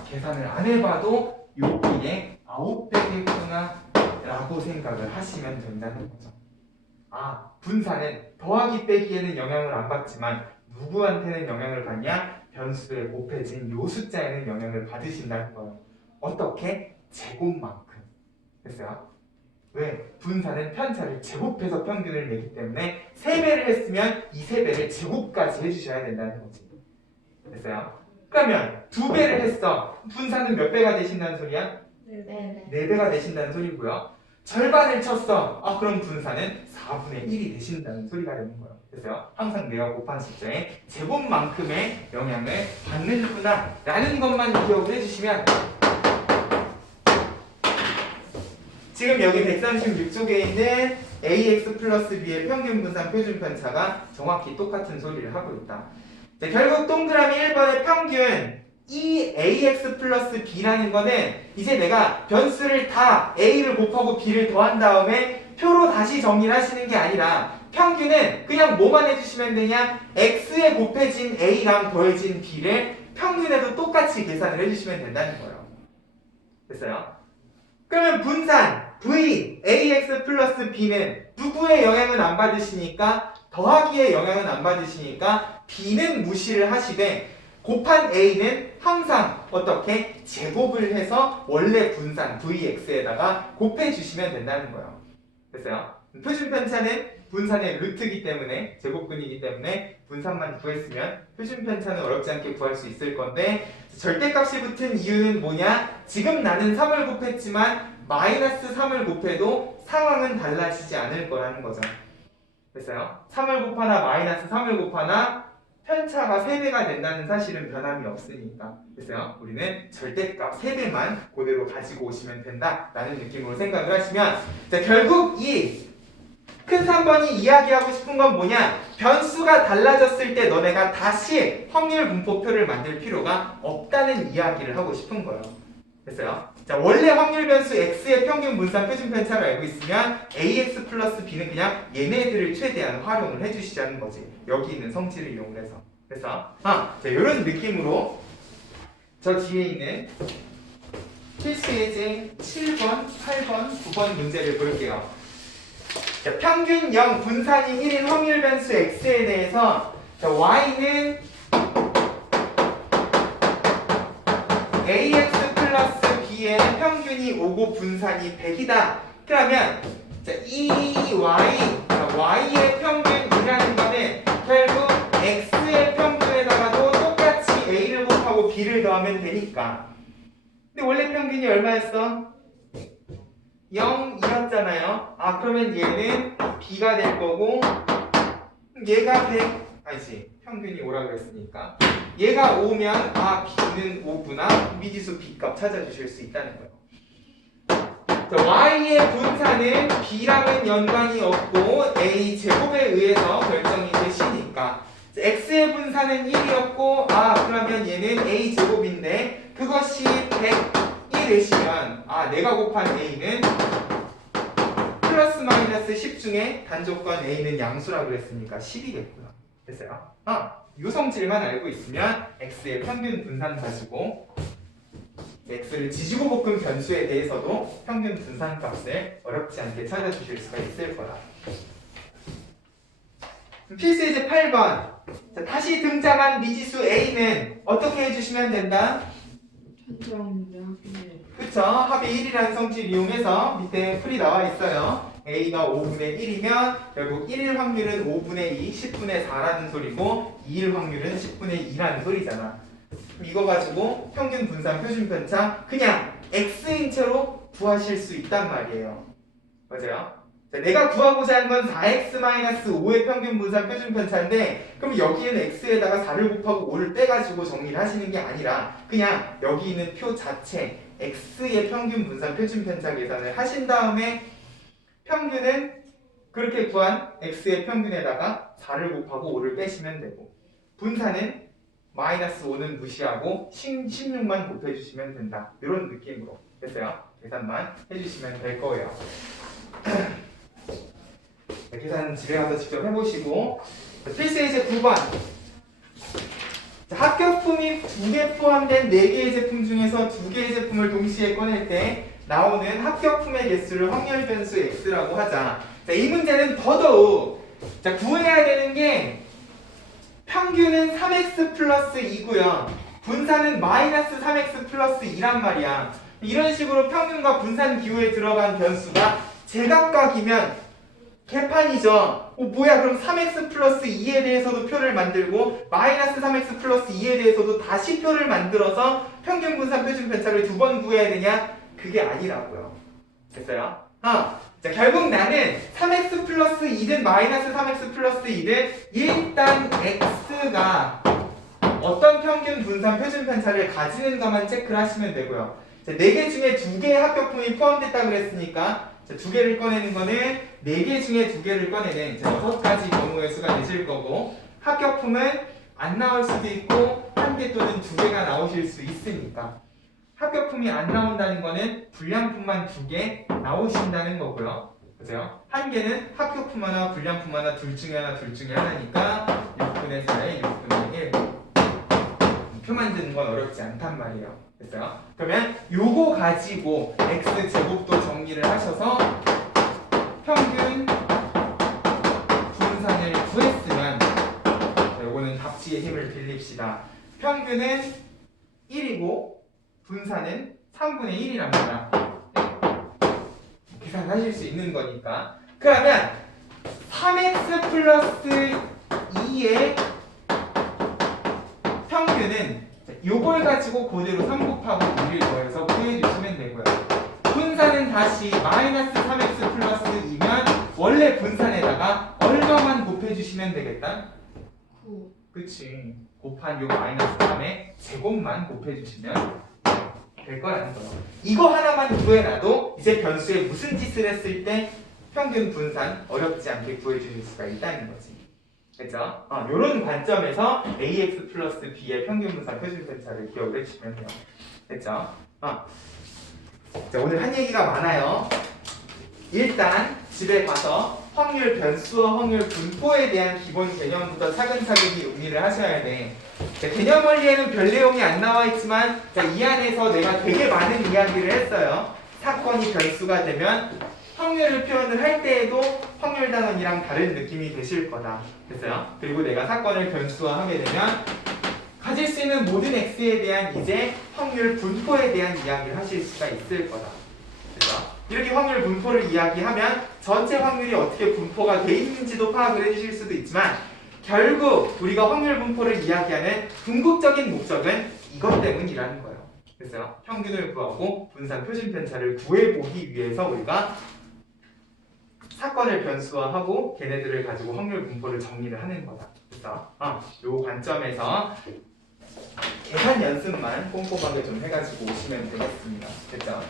계산을 안 해봐도 여기에 9배겠구나 라고 생각을 하시면 된다는 거죠. 분산은 더하기 빼기에는 영향을 안 받지만 누구한테는 영향을 받냐? 변수에 곱해진 요 숫자에는 영향을 받으신다는 거예요. 어떻게? 제곱만큼. 됐어요? 왜? 분산은 편차를 제곱해서 평균을 내기 때문에 3배를 했으면 이 3배를 제곱까지 해주셔야 된다는 거지. 됐어요? 그러면 2배를 했어. 분산은 몇 배가 되신다는 소리야? 네. 4배가 되신다는 소리고요. 절반을 쳤어. 그럼 분산은 4분의 1이 되신다는 소리가 되는 거예요. 그래서 항상 내가 곱한 숫자에 제곱만큼의 영향을 받는구나 라는 것만 기억을 해주시면, 지금 여기 136쪽에 있는 ax 플러스 b의 평균 분산 표준 편차가 정확히 똑같은 소리를 하고 있다. 자, 결국 동그라미 1번의 평균 이 ax 플러스 b라는 거는 이제 내가 변수를 다 a를 곱하고 b를 더한 다음에 표로 다시 정리를 하시는 게 아니라 평균은 그냥 뭐만 해주시면 되냐? x에 곱해진 a랑 더해진 b를 평균에도 똑같이 계산을 해주시면 된다는 거예요. 됐어요? 그러면 분산 v ax 플러스 b는 누구의 영향은 안 받으시니까, 더하기의 영향은 안 받으시니까 b는 무시를 하시되 곱한 a는 항상 어떻게? 제곱을 해서 원래 분산 vx에다가 곱해주시면 된다는 거예요. 됐어요? 표준 편차는 분산의 루트이기 때문에, 제곱근이기 때문에 분산만 구했으면 표준 편차는 어렵지 않게 구할 수 있을 건데, 절대값이 붙은 이유는 뭐냐? 지금 나는 3을 곱했지만 마이너스 3을 곱해도 상황은 달라지지 않을 거라는 거죠. 됐어요? 3을 곱하나 마이너스 3을 곱하나 편차가 3배가 된다는 사실은 변함이 없으니까. 그래서 우리는 절대값 3배만 그대로 가지고 오시면 된다라는 느낌으로 생각을 하시면, 자, 결국 이 큰 3번이 이야기하고 싶은 건 뭐냐? 변수가 달라졌을 때 너네가 다시 확률 분포표를 만들 필요가 없다는 이야기를 하고 싶은 거예요. 됐어요? 자, 원래 확률 변수 x의 평균 분산 표준 편차를 알고 있으면 ax 플러스 b는 그냥 얘네들을 최대한 활용을 해주시자는 거지. 여기 있는 성질을 이용해서. 그래서 자, 이런 느낌으로 저 뒤에 있는 필수 예제 7번, 8번, 9번 문제를 볼게요. 자, 평균 0, 분산이 1인 확률 변수 x에 대해서 y는 ax 플러스 b의 평균이 5고 분산이 100이다. 그러면 자, 이 y, y의 평균이라는 거는 결국 x의 평균에다가도 똑같이 a를 곱하고 b를 더하면 되니까. 근데 원래 평균이 얼마였어? 0이었잖아요. 그러면 얘는 b가 될 거고, 얘가 100, 아니지, 평균이 5라 그랬으니까 얘가 5면 b는 5구나. 미지수 b값 찾아주실 수 있다는 거예요. 자, y의 분산은 b랑은 연관이 없고 a 제곱에 의해서 결정이 되시니까, x의 분산은 1이었고 그러면 얘는 a 제곱인데 그것이 100이 되시면 내가 곱한 a는 플러스 마이너스 10 중에 단조건 a는 양수라고 그랬으니까 10이겠구나. 됐어요? 요 성질만 알고 있으면 x의 평균 분산 가지고 x를 지지고 볶은 변수에 대해서도 평균 분산 값을 어렵지 않게 찾아주실 수가 있을 거다. 필수 예제 8번. 자, 다시 등장한 미지수 a는 어떻게 해주시면 된다? 천정인데 하긴 그쵸? 합의 1이라는 성질 이용해서 밑에 풀이 나와 있어요. a가 5분의 1이면 결국 1일 확률은 5분의 2, 10분의 4라는 소리고 2일 확률은 10분의 2라는 소리잖아. 이거 가지고 평균 분산 표준 편차 그냥 x인 채로 구하실 수 있단 말이에요. 맞아요? 자, 내가 구하고자 하는 건 4x-5의 평균 분산 표준 편차인데 그럼 여기에는 x에다가 4를 곱하고 5를 빼가지고 정리를 하시는 게 아니라 그냥 여기 있는 표 자체 x의 평균 분산 표준 편차 계산을 하신 다음에 평균은 그렇게 구한 x의 평균에다가 4를 곱하고 5를 빼시면 되고 분산은 마이너스 5는 무시하고 16만 곱해주시면 된다. 이런 느낌으로 됐어요? 계산만 해주시면 될 거예요. 계산 집에 가서 직접 해보시고 필수 예제 9번 합격품이 2개 포함된 4개의 제품 중에서 2개의 제품을 동시에 꺼낼 때 나오는 합격품의 개수를 확률 변수 x라고 하자. 자, 이 문제는 더더욱 자, 구해야 되는 게 평균은 3x 플러스 2고요. 분산은 마이너스 3x 플러스 2란 말이야. 이런 식으로 평균과 분산 기호에 들어간 변수가 제각각이면 개판이죠. 뭐야 그럼 3x 플러스 2에 대해서도 표를 만들고 마이너스 3x 플러스 2에 대해서도 다시 표를 만들어서 평균 분산 표준 편차를 2번 구해야 되냐? 그게 아니라고요. 됐어요? 자, 결국 나는 3x 플러스 2든 마이너스 3x 플러스 2든 일단 x가 어떤 평균 분산 표준 편차를 가지는가만 체크를 하시면 되고요. 자, 4개 중에 2개의 합격품이 포함됐다 그랬으니까 자, 2개를 꺼내는 거는 4개 중에 2개를 꺼내는 6가지 경우의 수가 되실 거고 합격품은 안 나올 수도 있고 1개 또는 2개가 나오실 수 있으니까 합격품이 안 나온다는 거는 불량품만 2개 나오신다는 거고요. 그죠? 1개는 합격품 하나, 불량품 하나, 둘 중에 하나니까 6분의 4에 6분의 1. 표 만드는 건 어렵지 않단 말이에요. 됐어요? 그러면 요거 가지고 x제곱도 정리를 하셔서 평균 분산을 구했으면 자, 요거는 답지의 힘을 빌립시다. 평균은 1이고 분산은 3분의 1이랍니다. 계산하실 수 있는 거니까. 그러면 3x 플러스 2의 평균은 요걸 가지고 그대로 3 곱하고 1을 더해서 구해주시면 되고요. 분산은 다시 마이너스 3x 플러스 2면 원래 분산에다가 얼마만 곱해주시면 되겠다? 9. 그치. 곱한 요 마이너스 3의 제곱만 곱해주시면 될 거라는 거예요. 이거 하나만 구해놔도 이제 변수에 무슨 짓을 했을 때 평균 분산 어렵지 않게 구해주실 수가 있다는 거지. 그죠? 요런 관점에서 ax 플러스 b의 평균 분산 표준 편차를 기억을 해주시면 돼요. 됐죠? 자, 오늘 한 얘기가 많아요. 일단 집에 가서 확률 변수와 확률 분포에 대한 기본 개념부터 차근차근히 음미를 하셔야 돼. 자, 개념 원리에는 별 내용이 안 나와 있지만 자, 이 안에서 내가 되게 많은 이야기를 했어요. 사건이 변수가 되면 확률을 표현을 할 때에도 확률 단원이랑 다른 느낌이 되실 거다. 됐어요? 그리고 내가 사건을 변수화하게 되면 가질 수 있는 모든 x에 대한 이제 확률 분포에 대한 이야기를 하실 수가 있을 거다. 그죠? 이렇게 확률 분포를 이야기하면 전체 확률이 어떻게 분포가 돼 있는지도 파악을 해주실 수도 있지만 결국 우리가 확률 분포를 이야기하는 궁극적인 목적은 이것 때문이라는 거예요. 됐어요? 평균을 구하고 분산 표준 편차를 구해보기 위해서 우리가 사건을 변수화하고 걔네들을 가지고 확률 분포를 정리를 하는 거다. 그래서 요 관점에서 계산 연습만 꼼꼼하게 좀 해가지고 오시면 되겠습니다. 됐죠?